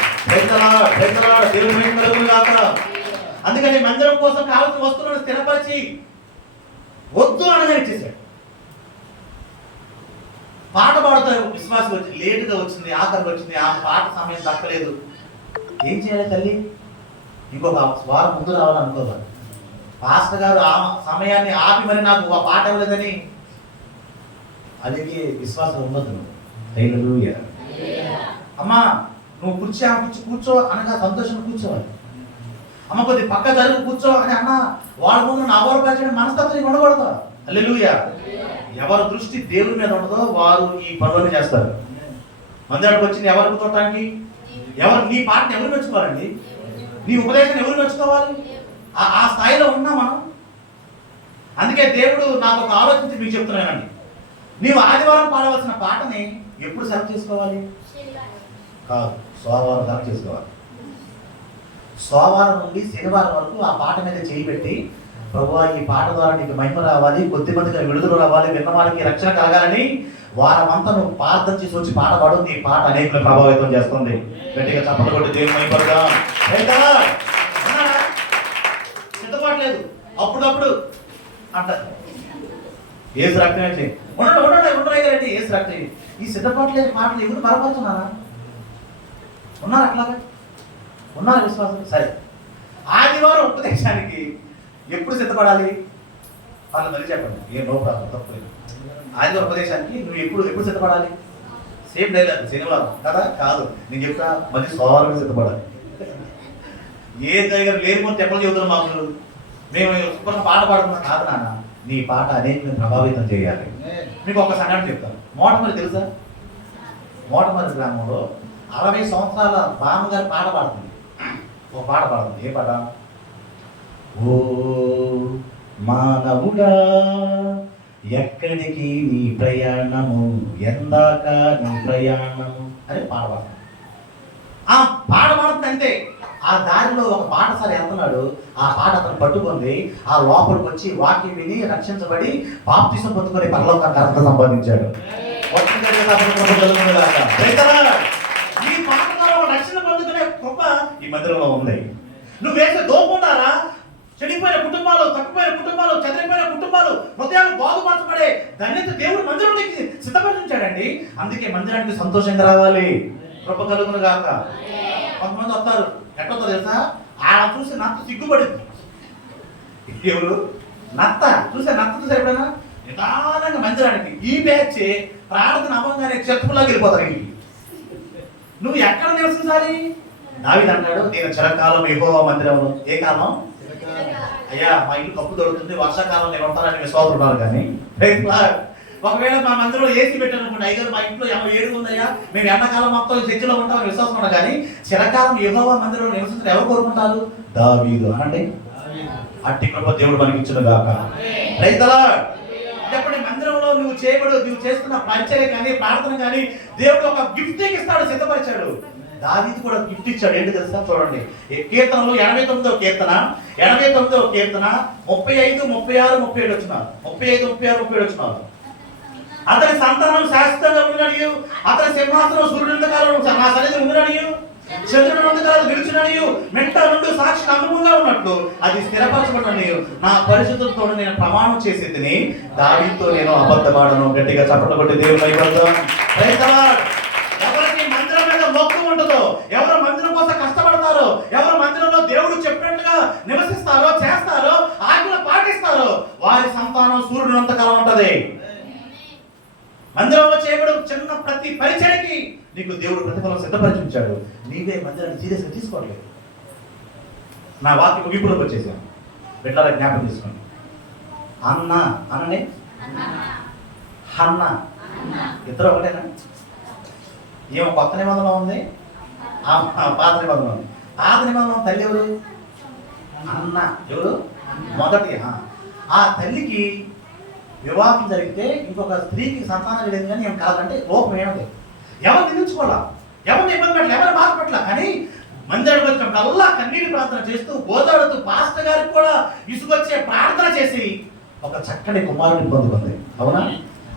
దేవుని మహిమ కాక. అందుకని మందిరం కోసం కావాల్సిన వస్తువులను స్థిరపరిచి వద్దు అనగా ఇచ్చేసాడు. పాట పాడుతారు విశ్వాసం వచ్చి లేటుగా వచ్చింది, ఆఖరికి వచ్చింది, ఆ పాట సమయం దక్కలేదు. ఏం చేయాలి తల్లి? ఇంకొక వారం ముందు రావాలనుకోవాలి. పాస్టర్ గారు ఆ సమయాన్ని ఆపి మరి నాకు ఆ పాట ఇవ్వలేదని అదికి విశ్వాసం ఉండదు. హల్లెలూయా. అమ్మా నువ్వు కూర్చో అనగా సంతోషంగా కూర్చోవాలి. అమ్మ కొద్ది పక్క జరుగు కూర్చో అని అన్న వాళ్ళ ముందు నా అవరపరచడం మనస్తత్వం ఉండకూడదు. హల్లెలూయా. ఎవరి దృష్టి దేవుని మీద ఉండదో వారు ఈ పనులను చేస్తారు. మందిరానికి వచ్చింది ఎవరికి చూడటానికి? ఎవరు నీ పాటను ఎవరు మెచ్చుకోవాలండి? నీ ఉపదేశాన్ని ఎవరు మెచ్చుకోవాలి? ఆ స్థాయిలో ఉన్నా మనం. అందుకే దేవుడు నాకు ఒక ఆలోచించి మీకు చెప్తున్నానండి, నీవు ఆదివారం పాడవలసిన పాటని ఎప్పుడు సెలెక్ట్ చేసుకోవాలి? కాదు, సోమవారం సెలెక్ట్ చేసుకోవాలి. సోమవారం నుండి శనివారం వరకు ఆ పాట మీద చేయి పెట్టి, ప్రభువా ఈ పాట ద్వారా నీకు మహిమ రావాలి, కొద్ది మందికి విడుదల రావాలి, విన్న వాళ్ళకి రక్షణ కలగాలని వారమంతా నువ్వు ప్రార్థన చేసి వచ్చి పాట పాడు. నీ పాట అనేకులను ప్రభావితం చేస్తుంది. గట్టిగా చప్పట్లు కొట్టి దేవుని మహిమపడదాం. సిద్ధపడలేదు అప్పుడప్పుడు అంటారు ఏసు రక్తం ఏంటి ఉండరండి ఏసు రక్తం. ఈ సిద్ధపడలేదు మాటలు ఎవరు బలపడుతున్నారా? ఉన్నారు అట్లాగా ఉన్నారు విశ్వాసం. సరే, ఆదివారం ఉపదేశానికి ఎప్పుడు సిద్ధపడాలి? వాళ్ళు మళ్ళీ చెప్పండి. ఏ నో ప్రాబ్లం, తప్పలేదు. ఆదివారం ఉపదేశానికి నువ్వు ఎప్పుడు సిద్ధపడాలి? సేమ్ డైలాగ్ శనివారం కదా? కాదు, నేను చెప్తా మళ్ళీ సోమవారం సిద్ధపడాలి. ఏ దగ్గర లేని చెప్పలు చెబుతున్నాం మాకు. మేము శుభ్రంగా పాట పాడుతున్నాం కాదు నాన్న, నీ పాట అనేక ప్రభావితం చేయాలి. మీకు ఒక సంఘటన చెప్తాను. మోటమరి తెలుసా? మోటమరి గ్రామంలో 60 సంవత్సరాల బామ్మగారు పాట పాడుతుంది. ఒక పాట పాడుతుంది. ఏ పాట? ఓ మానవుడా ఎక్కడికి నీ ప్రయాణము, ఎందాక నీ ప్రయాణము అని పాట పాడుతుంది. ఆ పాట పాడుతుంది అంతే. ఆ దారిలో ఒక పాఠశాల వెళ్తున్నాడు. ఆ పాట అతను పట్టుకుంది. ఆ లోపలికి వచ్చి వాక్యం విని రక్షించబడి బాప్తిసం పొందుకొని పరలోకానికి అర్హత సంపాదించాడు. ఈ పాట ద్వారా రక్షణ పొందుకునే కృప ఈ మందిరంలో ఉంది. నువ్వు వేసే దోపున్నారా? చెడిపోయిన కుటుంబాలు, తప్పిపోయిన కుటుంబాలు, చెదిరిపోయిన కుటుంబాలు, హృదయాలు బాగుపరచబడే ధన్యత దేవుడు మందిరానికి సిద్ధపరిచాడండి. అందుకే మందిరానికి సంతోషంగా రావాలి. కృప కలుగును గాక. కొంతమంది వస్తారు, ఎట్లా తెలుసా? ఆడ చూసి నత్త సిగ్గుపడింది. ఎవరు? నత్త చూసే ఎప్పుడైనా నిదానంగా మందిరానికి ఈ బ్యాచ్ ప్రార్థన అవ్వగానే చెప్పులాగా వెళ్ళిపోతారు. నువ్వు ఎక్కడ నివసించాలి? దావీదు అంటాడు, నేను చిరకాలం యెహోవా మందిరంలో. ఏ కాలం? అయ్యా మా ఇల్లు కప్పు దొరుకుతుంది, వర్షాకాలం నేను ఉంటానని విశ్వాసున్నారు. కానీ ఒకవేళ మా మందిరంలో ఏసీ పెట్టాను అనుకోండి, అయ్యారు మా ఇంట్లో 57 ఉందయ్యా, మేము ఎండాకాలం మొత్తం చర్చిలో ఉంటామని విశ్వాసం ఉన్నా. కానీ చిరకాలం యెహోవా మందిరంలో నివసించడం ఎవరు కోరుకుంటారు? దావీదు. అనండి, అట్టి కృప దేవుడు మనకి ఇచ్చును గాక. రైతులా చెప్పండి, మందిరంలో నువ్వు చేస్తున్న పరిచర్య కానీ ప్రార్థన కానీ దేవుడు ఒక గిఫ్ట్ ఇస్తాడు, సిద్ధపరిచాడు. దావీదు కూడా గిఫ్ట్ ఇచ్చాడు. ఏంటి తెలుసా? చూడండి, కీర్తనలో 89వ కీర్తన 35, 35, 36, 37 వచ్చినారు. 35, 36, 37 వచ్చినారు. అతని సంతానం శాశ్వతంగా ఉండనియు, అతని సింహాసనం సూర్యునికాలం నా సన్నిధి ఉండనియు, చంద్రునికాలం నిలుచుననియు, మెంట నుండి సాక్షి అనుభవంగా ఉన్నట్లు అది స్థిరపరచబడనియు, నా పరిశుద్ధులతో నేను ప్రమాణం చేసేది, దావీదుతో నేను అబద్ధమాడను. గట్టిగా చప్పట్లు కొట్టి దేవుని మహిమపడదాం. ఎవరికి మందిరం మీద మొక్కు ఉంటుందో, ఎవరు మందిరం కోసం కష్టపడతారో, ఎవరు మందిరంలో దేవుడు చెప్పినట్టుగా నివసిస్తారో, చేస్తారో, ఆజ్ఞలు పాటిస్తారో వారి సంతానం సూర్యుడు అంతకాలం ఉంటది. మందిరంలో చేయబడి చిన్న ప్రతి పరిచయకి నీకు దేవుడు ప్రతిఫలం సిద్ధపరిచి ఉంచాడు. నీవే మందిరాన్ని సీరియస్గా తీసుకోవట్లేదు. నా వాక్య ముగింపులోకి వచ్చేసాను. బిడ్డల జ్ఞాపకం తీసుకోండి. అన్న అననే హన్న ఇద్దరు ఒకటేనా? ఏమో కొత్త నిబంధన ఉంది, పాత నిబంధన ఉంది. పాత నిబంధన తల్లి ఎవరు? అన్న. ఎవరు? మొదటి. ఆ తల్లికి వివాహం జరిగితే ఇంకొక స్త్రీకి సంతానం లేదు కానీ ఏం కలదంటే లోపం ఏమది. ఎవరు నిందించుకోవాలా, ఎవరిని ఇబ్బంది పెట్టలే, ఎవరు బాధపడలే. కానీ మందిరానికి వచ్చినప్పుడల్లా కన్నీటి ప్రార్థన చేస్తూ గోదాడుతూ పాస్టర్ గారికి కూడా ఇసుకొచ్చే ప్రార్థన చేసి ఒక చక్కటి కుమారుని పొందుకుంది. అవునా?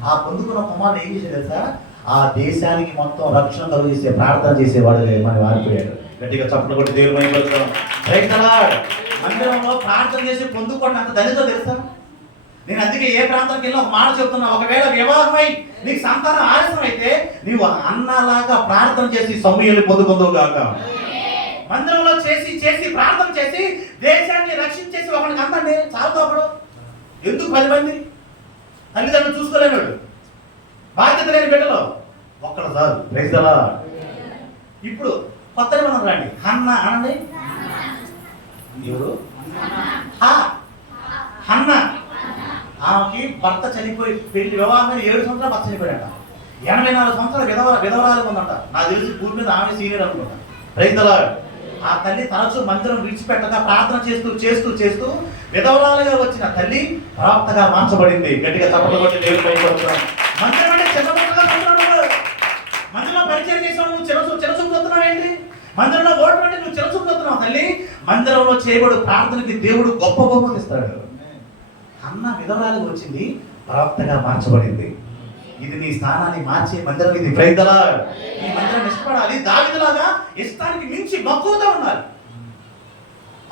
ఆ పొందుకున్న కుమారుడు ఏం చేసేది తెలుసా? ఆ దేశానికి మొత్తం రక్షణ కలిగిసే ప్రార్థన చేసేవాడు మన వారిపోయాడు. గట్టిగా చప్పట్లు కొట్టి దేవుని మహిమపరచడం. మందిరంలో ప్రార్థన చేసి పొందుకోవడం అంత దళితో తెలుసా? నేను అందుకే ఏ ప్రాంతానికి వెళ్ళి ఒక మాట చెప్తున్నా, ఒకవేళ వివాహమై నీకు సంతానం ఆలస్యం అయితే నీవు అన్నలాగా ప్రార్థన చేసి సమూయేలు పొందుకుందువు గాక. మందిరంలో చేసి చేసి ప్రార్థన చేసి దేశాన్ని రక్షించేసి ఒకరికి అందండి చాలు. ఒకడు ఎందుకు 10 మంది తల్లిదండ్రులు చూసుకోలేనాడు, బాధ్యత లేని బిడ్డలో ఒక్కడు చాలు. Praise the Lord. ఇప్పుడు కొత్త నిబంధన రండి. హన్న అనండి. ఎవరు? హన్న. ఆమెకి భర్త చనిపోయి పెళ్లి వివాహమైన 7 సంవత్సరాలు భర్త చనిపోయాడట. 84 సంవత్సరాలు విధవరాలు ఉందంట. నాకు తెలిసి భూమి మీద ఆమె సీనియర్ అనుకుంటా. Praise the Lord. ఆ తల్లి తరచూ మందిరం విడిచిపెట్టగా ప్రార్థన చేస్తూ చేస్తూ చేస్తూ విధవరాలుగా వచ్చిన తల్లి ప్రవక్తగా మార్చబడింది. గట్టిగా చప్పట్లు కొట్టి దేవుని మహిమపరచడం. మందిరం అంటే చిన్నగా మందిరంలో పరిచయం చేసావు, నువ్వు చిన్నచూపుతున్నావు ఏంటి? మందిరంలో ఓటు అంటే నువ్వు చిన్నచూపుతున్నావు. తల్లి మందిరంలో చేయబడు ప్రార్థనకి దేవుడు గొప్ప బహుమతి ఇస్తాడు. అన్న విధవరాలుగా వచ్చింది, ప్రవక్తగా మార్చబడింది. ఇది నీ స్థానాన్ని మార్చే మందిరం. ఇది ప్రైజ్ ది లార్డ్. ఈ మందిరం ఇష్టపడాలి. దావీదులాగా ఇష్టానికి మించి మక్కువతో ఉండాలి.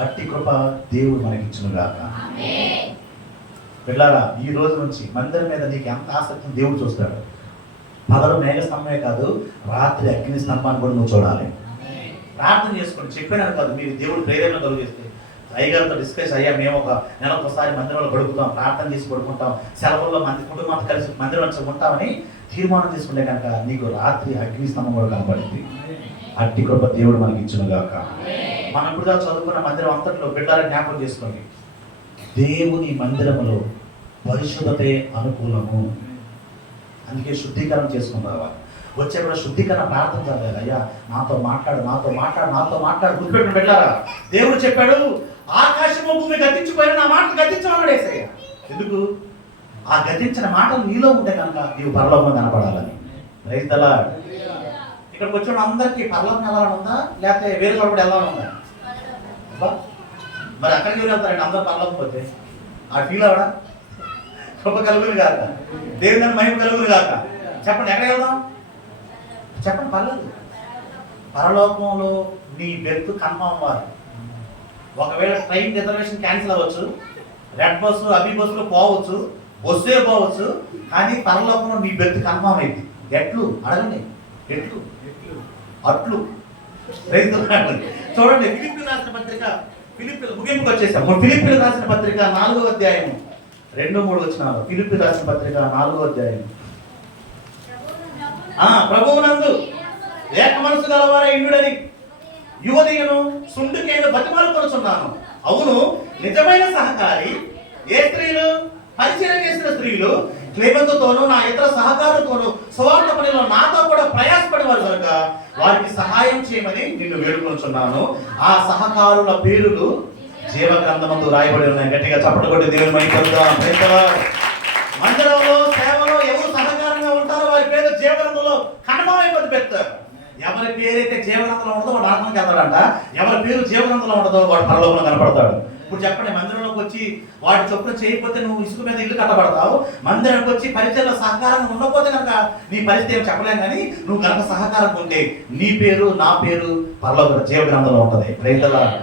అట్టి కృప దేవుడు మనకి ఇచ్చును గాక. పిల్లారా, ఈ రోజు నుంచి మందిరం మీద నీకు ఎంత ఆసక్తిని దేవుడు చూస్తాడు. పగలు మేఘ స్తంభమే కాదు, రాత్రి అగ్ని స్తంభాన్ని కూడా నువ్వు చూడాలి. ప్రార్థన చేసుకోండి. చెప్పినాను కాదు, మీరు దేవుడు ప్రేరణ కలిగిస్తే అయ్యగారితో డిస్కస్ అయ్యా, మేము ఒక నెలకు ఒకసారి మందిరంలో గడుపుతాం, ప్రార్థన చేసి పడుకుంటాం, సెలవుల్లో కుటుంబంతో కలిసి మందిరం వచ్చి ఉంటామని తీర్మానం చేసుకుంటే కనుక నీకు రాత్రి అగ్ని స్తంభం కూడా కనబడింది. అట్టి కృప దేవుడు మనకి ఇచ్చును గాక. మనం ఇప్పుడుగా చదువుకున్న మందిరం అంతట్లో బిడ్డలని జ్ఞాపకం చేసుకోండి. దేవుని మందిరములో పరిశుద్ధతే అనుకూలము. అందుకే శుద్ధీకరణ చేసుకుని రావాలి. వచ్చే కూడా శుద్ధీకరణ ప్రార్థన చదవాలి. అయ్యా నాతో మాట్లాడు గుర్తుపెట్టిన బిడ్డారా, దేవుడు చెప్పాడు ఆకాశము భూమి గతించిపోయిన నా మాటలు గతించమన్నాడు యేసయ్య. ఎందుకు? ఆ గతించిన మాటలు నీలో ఉంటే కనుక నీవు పరలోకం కనపడాలని. Praise the lord. ఇక్కడికి వచ్చిన అందరికీ పరలోకం వెళ్ళాలని ఉందా, లేకపోతే వేరే చోట కూడా వెళ్ళాలని ఉందా? మరి అక్కడికి ఎవరు వెళ్తారండి? అందరూ పరలోకం పోతే ఆ ఫీల్ అవడా? కృప కలుగును గాక, దేవుని మహిమ కలుగును గాక. చెప్పండి, ఎక్కడికి వెళ్దాం? చెప్పండి. పర్లేదు. పరలోకంలో నీ బెర్త్ కన్ఫర్మ్ అవ్వాలి. ఒకవేళ ట్రైన్ రిజర్వేషన్ క్యాన్సిల్ అవ్వచ్చు, రెడ్ బస్సు అభి బస్సులో పోవచ్చు, బస్సే పోవచ్చు, కానీ పరలోకంలో నీ బెర్త్ కన్ఫర్మ్ అయింది. ఎట్లు అడగండి, ఎట్లు అట్లు. చూడండి, ఫిలిప్పీయులకు రాసిన పత్రిక, ముగింపుకి వచ్చేసాం. ఫిలిప్పీయులకు రాసిన పత్రిక 4వ అధ్యాయం 2-3 వచనాలు. ఫిలిప్పీయులకు రాసిన పత్రిక 4వ అధ్యాయం. ప్రభువునందు ఏక మనసు గలవారే ఇండుడని యువతియను సుండుకేను బతిమాలుకొనుచున్నాను. అవును, నిజమైన సహకారి ఏ స్త్రీలు? పరిచయం చేసిన స్త్రీలు క్లేమంతుతోనూ నా ఇతర సహకారులతోనూ సువార్త పనిలో నాతో కూడా ప్రయాసపడేవారు కనుక వారికి సహాయం చేయమని నిన్ను వేడుకొనుచున్నాను. ఆ సహకారుల పేర్లు జీవ గ్రంథమందు రాయబడి ఉన్నాయి. గట్టిగా చప్పట్లు కొట్టి దేవుని మహిమపరుద్దాం. Praise the Lord. మందిరంలో సేవలో ఎవరు సహకారంగా ఉంటారో వారి పేరు జీవగ్రంథంలో కన్ఫర్మ్ పెడతారు. ఎవరి పేరైతే జీవగ్రంథంలో ఉంటుందో వాడు ఆత్మకి వెళ్తాడంట. ఎవరి పేరు జీవగ్రంథంలో ఉంటుందో వాడు పరలోకంలో కనపడతాడు. ఇప్పుడు చెప్పండి, మందిరంలోకి వచ్చి వాడి చొప్పున చేయకపోతే నువ్వు ఇసుక మీద ఇల్లు కట్టబడతావు. మందిరానికి వచ్చి పరిచయంలో సహకారం ఉండకపోతే కనుక నీ పరిస్థితి ఏం చెప్పలేం. కానీ నువ్వు కనుక సహకారం ఉంటే నీ పేరు నా పేరు పరలోక జీవగ్రంథంలో ఉంటుంది. Praise the Lord.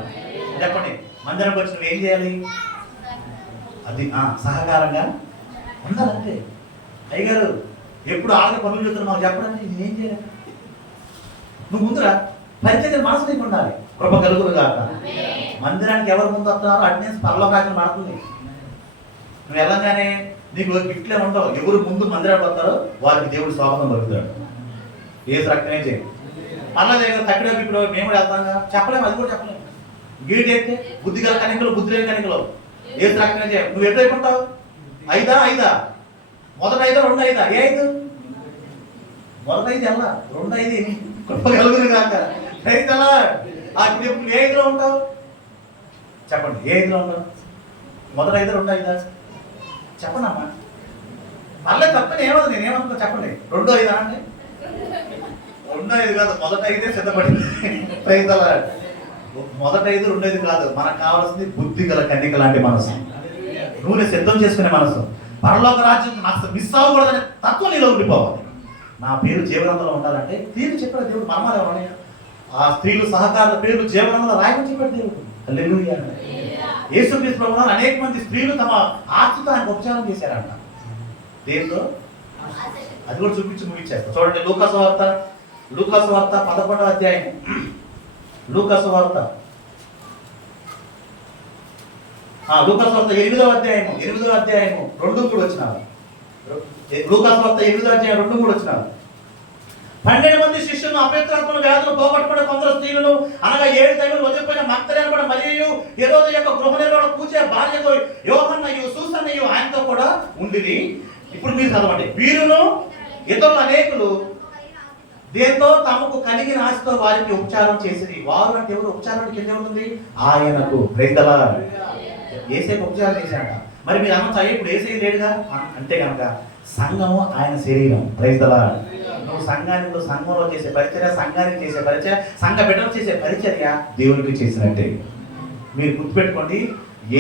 చెప్పండి, మందిరానికి వచ్చి నువ్వు ఏం చేయాలి? అది సహకారంగా ఉండాలంటే. అయ్యగారు ఎప్పుడు ఆడగా పనులు చెప్తున్నా మాకు చెప్పడానికి నేనేం చేయాలి? నువ్వు ముందురా పరిచయం మనసు నీకు ఉండాలి. కృప కలుగును గాక. మందిరానికి ఎవరు ముందు వస్తున్నారో అటెండెన్స్ పరలోకానికి పడుతుంది. నువ్వు వెళ్ళగానే నీకు గిఫ్ట్లే ఉండవు. ఎవరు ముందు మందిరానికి వస్తారో వారికి దేవుడు స్వాగతం పలుకుతాడు. ఏసు రక్తమే చేయం. పర్లేదు తగ్గడం ఇప్పుడు మేము కూడా వెళ్తాంగా, చెప్పలేము, అది కూడా చెప్పలేము. గీడి అయితే బుద్ధి గల కనికలు, బుద్ధి లేని కనికలు ఏసు రక్తమే చేయం. నువ్వు ఎట్లయిపోతావు? 5 మొదటి 5 2 5 ఏ 5? మొదటి 5 ఎలా 2 5 కలుగురు కాక రైతలా ఇప్పుడు ఏ 5లో ఉంటావు చెప్పండి? ఏ 5లో ఉంటావు? మొదటి 5 2 5 చెప్పండి అమ్మా. పర్లేదు తప్పని ఏమవుతుంది, నేనేమనుకుంటా చెప్పండి. 2 5 అంటే 2 5 కాదు, మొదటి 5 సిద్ధపడి రైతలా. మొదటి 5 2 5 కాదు, మనకు కావాల్సింది బుద్ధి గల కన్నిక లాంటి మనసు, నూనె సిద్ధం చేసుకునే మనసు. పరలోక రాజ్యం నాకు మిస్ అవ్వకూడదనే తత్వం నీలో ఉండిపోవాలి. నా పేరు జీవనంలో ఉండాలంటే తీరు చెప్పాడు దేవుడు. మనమాలు ఎవరు? ఆ స్త్రీలు సహకారుల పేర్లు జీవనంలో రాయమని చెప్పాడు దేవుడు. హల్లెలూయా. యేసుక్రీస్తు ప్రభువును అనేక మంది స్త్రీలు తమ ఆస్తితో ఆయన ఉపచారం చేశారంట. దేంతో? అది కూడా చూపించి ముగించేస్తారు. చూడండి, లూకాసు వార్త 11వ అధ్యాయం. లూకాసు వార్త 8వ అధ్యాయము 2 3 వచ్చినారు. లూకాసు వార్త 8వ అధ్యాయం 2 3 వచ్చినారు. 12 మంది శిష్యులను అపవిత్రాత్మల వ్యాధులు పోగొట్టుకున్న కొందరు స్త్రీలను, అనగా 7 దైవులు వదిలిపోయిన మగ్దలేన కూడా మరియు హేరోదు యొక్క గృహ నిర్వహణ కూర్చే భార్యతో యోహన్నయు సూసన్నయు ఆయనతో కూడా ఉండిరి. ఇప్పుడు మీరు చదవండి. వీరును ఇతరులు అనేకులు దేంతో తమకు కలిగిన ఆశతో వారికి ఉపచారం చేసిరి. వారు అంటే ఎవరు? ఉపచారానికి కింద ఉంది ఆయనకు. ప్రైదలా ఏసైకి ఉపచారం చేశాడ. మరి మీరు అనొచ్చు, ఇప్పుడు ఏసై లేడుగా అంటే కనుక సంఘము ఆయన శరీరం. ప్రైదలా. నువ్వు సంఘంలో చేసే పరిచర్య, సంఘానికి చేసే పరిచర్య, సంఘ బిడ్డలు చేసే పరిచర్య దేవునికి చేసినట్టే. మీరు గుర్తుపెట్టుకోండి,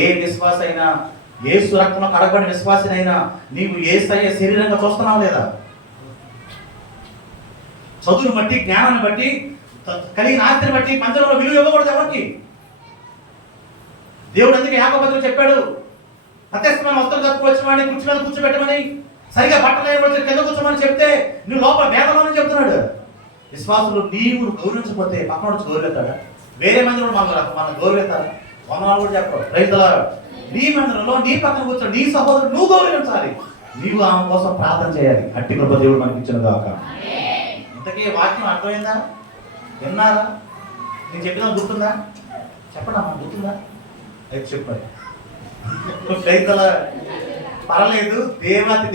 ఏ విశ్వాస అయినా, యేసు రక్తంలో కడగబడిన విశ్వాసనైనా నీవు యేసయ్య శరీరంగా చూస్తున్నావు లేదా? చదువును బట్టి, జ్ఞానాన్ని బట్టి, కలిగిన ఆస్తిని బట్టి మందిరంలో విలువ ఇవ్వకూడదు ఎవరికి. దేవుడు అందుకే యాకోబుతో చెప్పాడు, ప్రత్యక్షమైన వస్త్రం కట్టుకోవచ్చిన వాడిని కుర్చీ మీద కూర్చోబెట్టమని, సరిగా బట్టలు కింద కూర్చోమని చెప్తే నువ్వు లోపల వేదనని చెప్తున్నాడు. విశ్వాసులు నీవు గౌరవించకపోతే పక్కన వచ్చి గౌరవిస్తాడా? వేరే మందిరంలో మనం గౌరవిస్తారా? వాళ్ళు కూడా చెప్పరు. రైతులా నీ మందిరంలో నీ పక్కన కూర్చో, నీ సహోదరుడు నువ్వు గౌరవించాలి. నీవు ఆమె కోసం ప్రార్థన చేయాలి. అట్టి కృప దేవుడు మనకి ఇచ్చిన కాక. ఇంతకీ వాక్యం అర్థమైందా? విన్నారా? నేను చెప్పినా గుర్తుందా? చెప్పండి అమ్మా, గుర్తుందా? అయితే చెప్పాలి. రైతుల పర్లేదు,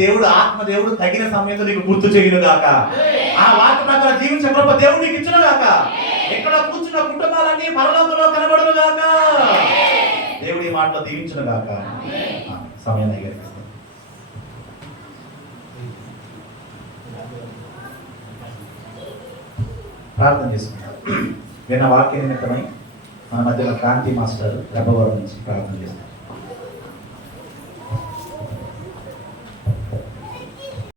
దేవుడు ఆత్మదేవుడు తగిన సమయంలో నీకు గుర్తు చేయను గాక. ఆ వాక్య ప్రకారం జీవించే కృప దేవుడు నీకు ఇచ్చును గాక. ఎక్కడ కూర్చున్న కుటుంబాలన్నీ పరలోకంలో కనబడును గాక. దేవుడి మాటలో దీవించును గాక. సమయం దగ్గర ప్రార్థన చేసుకుంటారు. విన్న వాక్య నిమిత్తమై మన మధ్యలో కాంతి మాస్టర్ రెబ్బవరం నుంచి ప్రార్థన చేస్తారు.